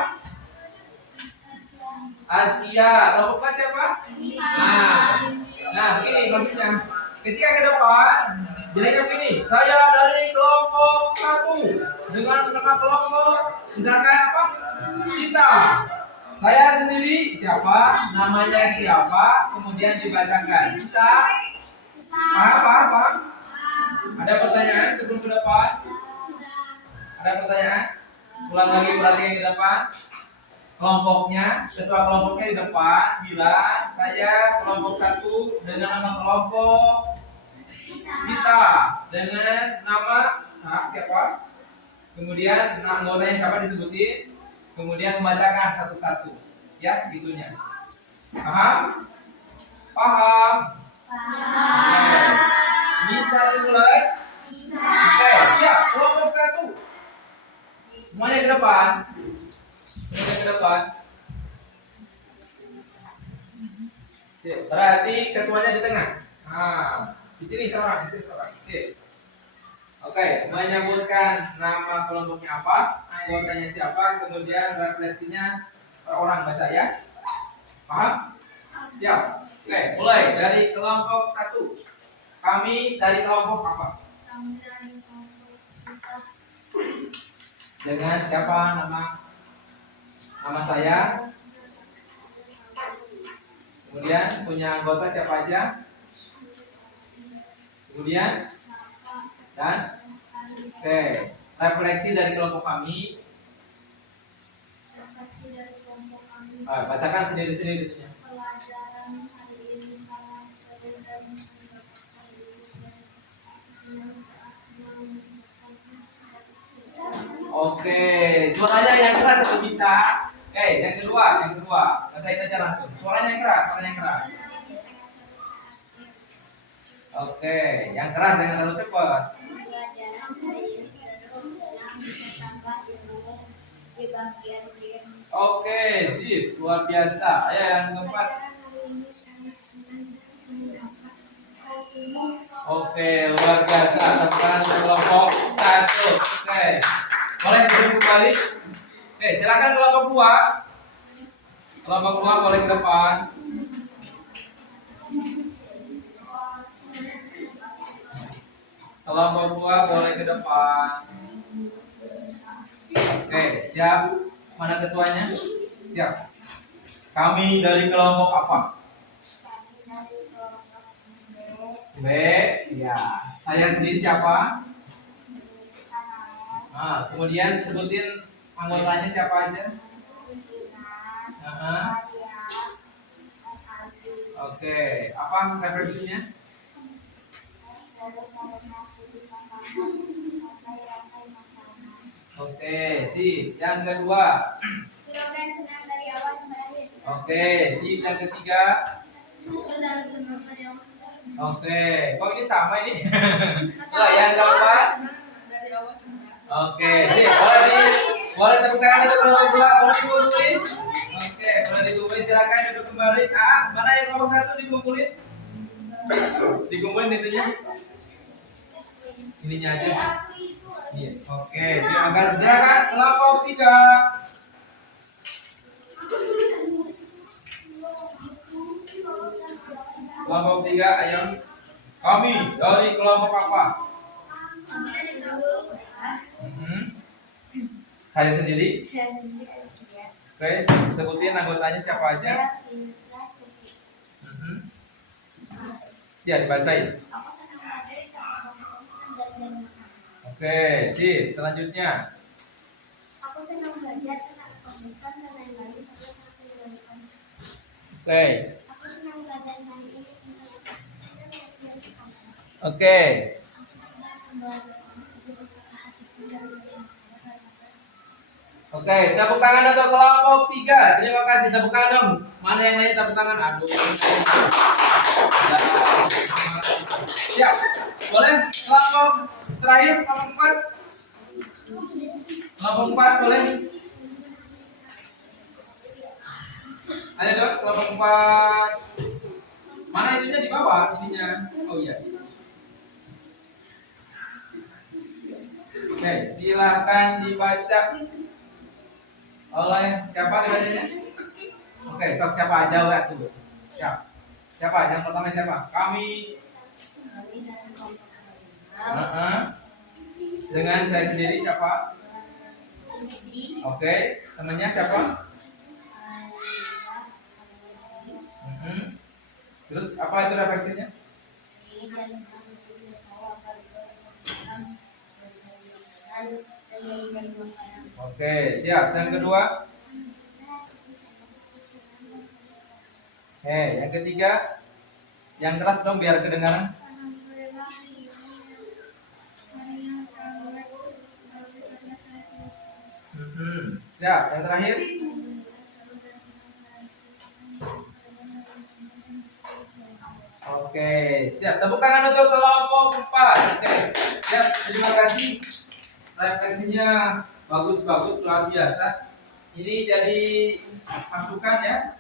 Askia. Kelompok 4 siapa? Nah, ini maksudnya. Ketika ke depan, bilangnya begini. Saya dari kelompok 1 dengan nama kelompok misalkan apa? Cita. Saya sendiri siapa? Namanya siapa? Kemudian dibacakan. Bisa? Paham? Ada pertanyaan sebelum ke depan? Ada pertanyaan? Ulang lagi perhatikan ke depan. Kelompoknya, ketua kelompoknya di depan bilang saya kelompok 1 dengan nama kelompok Cita dengan nama siapa? Kemudian anggotanya siapa disebutin? Kemudian membacakan satu-satu. Ya, gitunya. Paham? Paham? Bisa dimulai? Oke, siap. Kelompok 1. Semuanya ke depan. Semuanya ke depan. Berarti ketuanya di tengah. Di sini seorang, di sini seorang. Oke, menyebutkan nama kelompoknya apa, anggotanya siapa, kemudian refleksinya per orang baca ya. Paham? Siap. Oke, mulai dari kelompok 1. Kami dari kelompok apa? Kami dari kelompok kita. Dengan siapa nama saya? Kemudian punya anggota siapa aja? Kemudian dan oke, refleksi dari kelompok kami. Refleksi dari kelompok kami. Bacakan sendiri-sendiri itunya. Pelajaran hari ini sangat seru dan mendapatkan ilmu dan senang saat Oke, suaranya yang keras atau bisa? Oke, yang kedua. Bacain aja langsung. Suaranya yang keras. Oke, yang keras jangan terlalu cepat. Pelajaran hari ini seru, senang bisa tambah ilmu di bagian game. Oke, sip, luar biasa. Ayo yang keempat. Pelajaran hari ini sangat senang dan Oke, luar biasa. Tepuk tangan untuk kelompok 1. Oke. Boleh duduk kembali? Oke, silakan kelompok 2. Kelompok 2 boleh ke depan. Kelompok 2 boleh ke depan. Oke, siap. Mana ketuanya? Siap. Kami dari kelompok apa? B. Ya. Saya sendiri siapa? Nah, kemudian sebutin anggotanya siapa aja? Oke, apa referensinya? Oke, sip. Yang kedua. Oke, sip. Yang ketiga. Oke, kok ini sama ini? Oh, yang keempat. Oke, sip. Boleh tepuk tangan untuk kelompok 2, boleh dikumpulin. Oke, boleh dikumpulin, silakan duduk kembali. Mana yang kelompok 1 dikumpulin? Dikumpulin itunya. Ininya aja. Iya. Oke, terima kasih. Silakan kelompok 3. Kelompok 3, ayo. Kami dari kelompok apa? Saya sendiri. Oke, sebutin anggotanya siapa aja. Ya, dibacain. Oke, sip. Selanjutnya. Aku senang belajar tentang komputer dan lain-lain. Oke. Aku senang belajar hari ini tentang Oke. Oke, tepuk tangan untuk kelompok 3. Terima kasih, tepuk tangan dong. Mana yang lain tepuk tangan? Aduh. Siap. Boleh kelompok terakhir, kelompok 4. Kelompok 4 boleh. Ayo dong, kelompok 4. Mana itunya di bawah ininya? Oh iya. Oke, silakan dibaca oleh siapa dibacanya? Oke, sok siapa aja lihat dulu. Siap. Siapa? Yang pertama siapa? Kami. Dengan saya sendiri siapa? Oke, temannya siapa? Terus apa itu refleksinya? Oke, siap. Yang kedua? Yang ketiga? Yang keras dong biar kedengaran. Siap. Yang terakhir? Oke, siap. Tepuk tangan untuk kelompok 4. Oke, siap. Terima kasih. Refleksinya bagus-bagus, luar biasa. Ini jadi masukan ya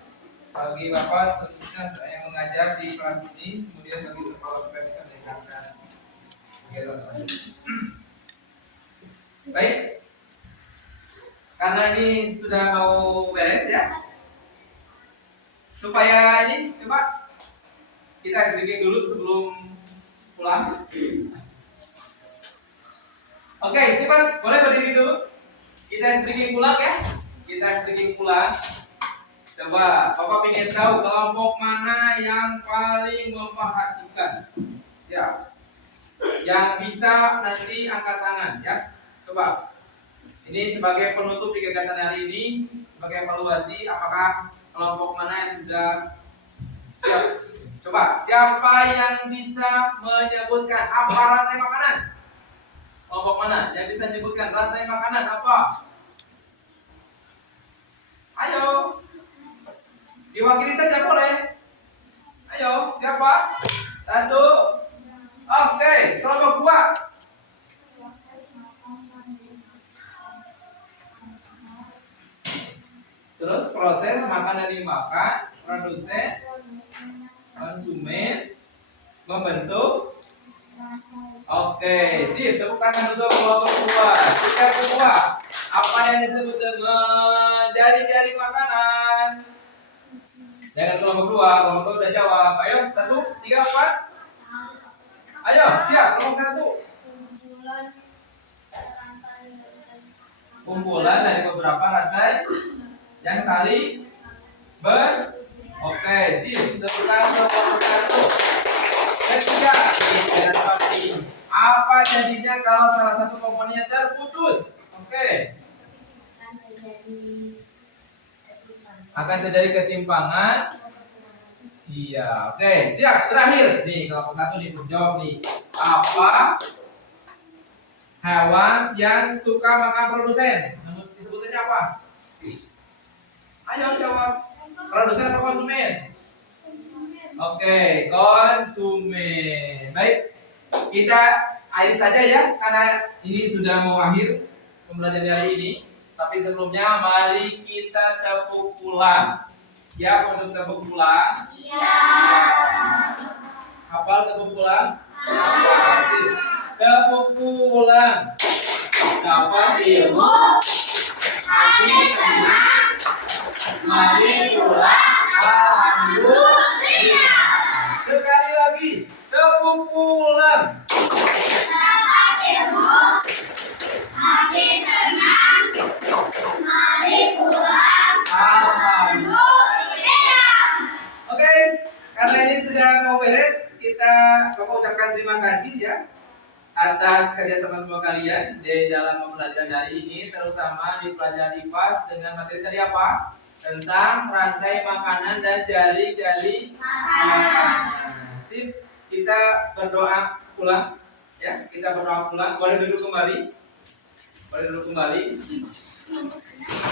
bagi Bapak seterusnya yang mengajar di kelas ini, kemudian bagi sekolah supaya bisa meningkatkan kegiatan selanjutnya. Baik, karena ini sudah mau beres ya, supaya ini coba kita sedikit dulu sebelum pulang. Oke, cepat, boleh berdiri dulu. Kita sedikit pulang ya. Kita sedikit pulang. Coba, Bapak ingin tahu kelompok mana yang paling memperhatikan? Ya, yang bisa nanti angkat tangan ya. Coba, ini sebagai penutup di kegiatan hari ini, sebagai evaluasi, apakah kelompok mana yang sudah siap? Coba, siapa yang bisa menyebutkan apa rantai makanan? Kelompok mana yang bisa menyebutkan rantai makanan apa? Ayo, diwakili saja boleh. Ayo, siapa? 1. Oke, kelompok 2. Terus proses makanan dimakan, produsen, konsumen, membentuk. Oke, sip. Tepuk tangan untuk kelompok kedua. Jika kedua, apa yang disebut dengan jari-jari makanan? Jangan kelompok dua udah jawab. Ayo, 1, 3, 4. Ayo, siap. Kelompok 1. Kumpulan dari beberapa rantai yang saling Oke, sip. Tepuk tangan untuk kelompok 1. Ketiga, dan pasti. Apa jadinya kalau salah satu komponennya terputus? Oke. Akan terjadi ketimpangan. Iya, oke, siap. Terakhir, nih kelompok 1 nih jawab nih. Apa hewan yang suka makan produsen? Disebutnya apa? Ayo jawab. Produsen atau konsumen? Oke, konsumen. Baik, kita akhiri saja ya, karena ini sudah mau akhir pembelajaran hari ini. Tapi sebelumnya, mari kita tepuk pulang. Siap untuk tepuk pulang? Siap. Hafal tepuk pulang? Hafal. Tepuk pulang. Dapat ilmu. Habis senang. Mari pulang. Alhamdulillah. Sekali lagi, tepuk pulang. Dapat ilmu. Habis senang. Mari pulang. Alhamdulillah. Oke, karena ini sudah mau beres, kita Bapak ucapkan terima kasih ya atas kerjasama semua kalian di dalam pembelajaran hari ini, terutama di pelajaran IPAS dengan materi tadi apa? Tentang rantai makanan dan jari-jari makanan. Sip, kita berdoa pulang ya, kita berdoa pulang. Boleh duduk kembali.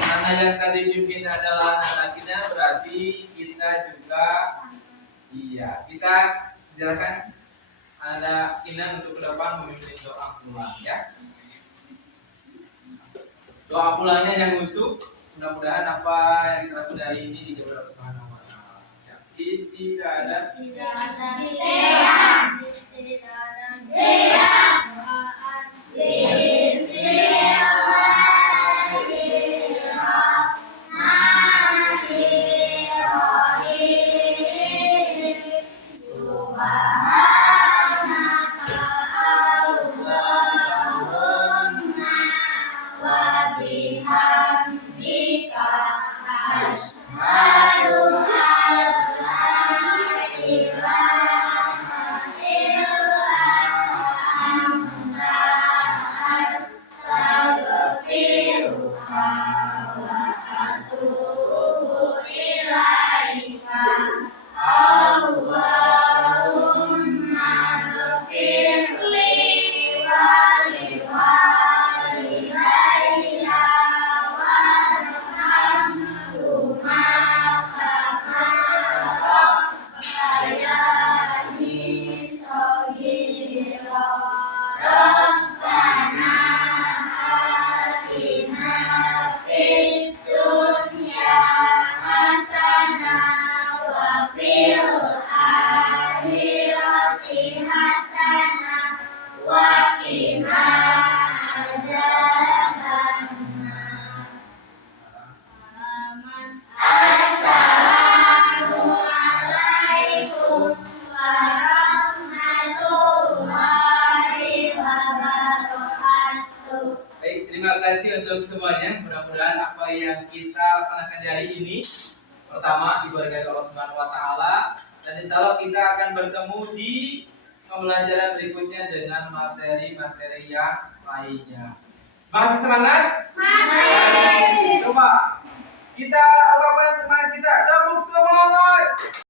Karena yang tadi pimpin adalah anak-anaknya, berarti kita juga kita silakan ada Inan untuk ke depan memimpin doa pulang ya. Doa pulangnya yang khusyuk. Mudah-mudahan apa yang kita lakukan hari ini dijawab oleh Subhanahu wa taala. Istiqadah. Terima kasih untuk semuanya. Mudah-mudahan apa yang kita laksanakan di hari ini, pertama diberkahi Allah Subhanahu wa taala, dan insyaallah kita akan bertemu di pembelajaran berikutnya dengan materi-materi yang lainnya. Masih semangat? Masih. Coba kita lakukan teman kita, tepuk semangat.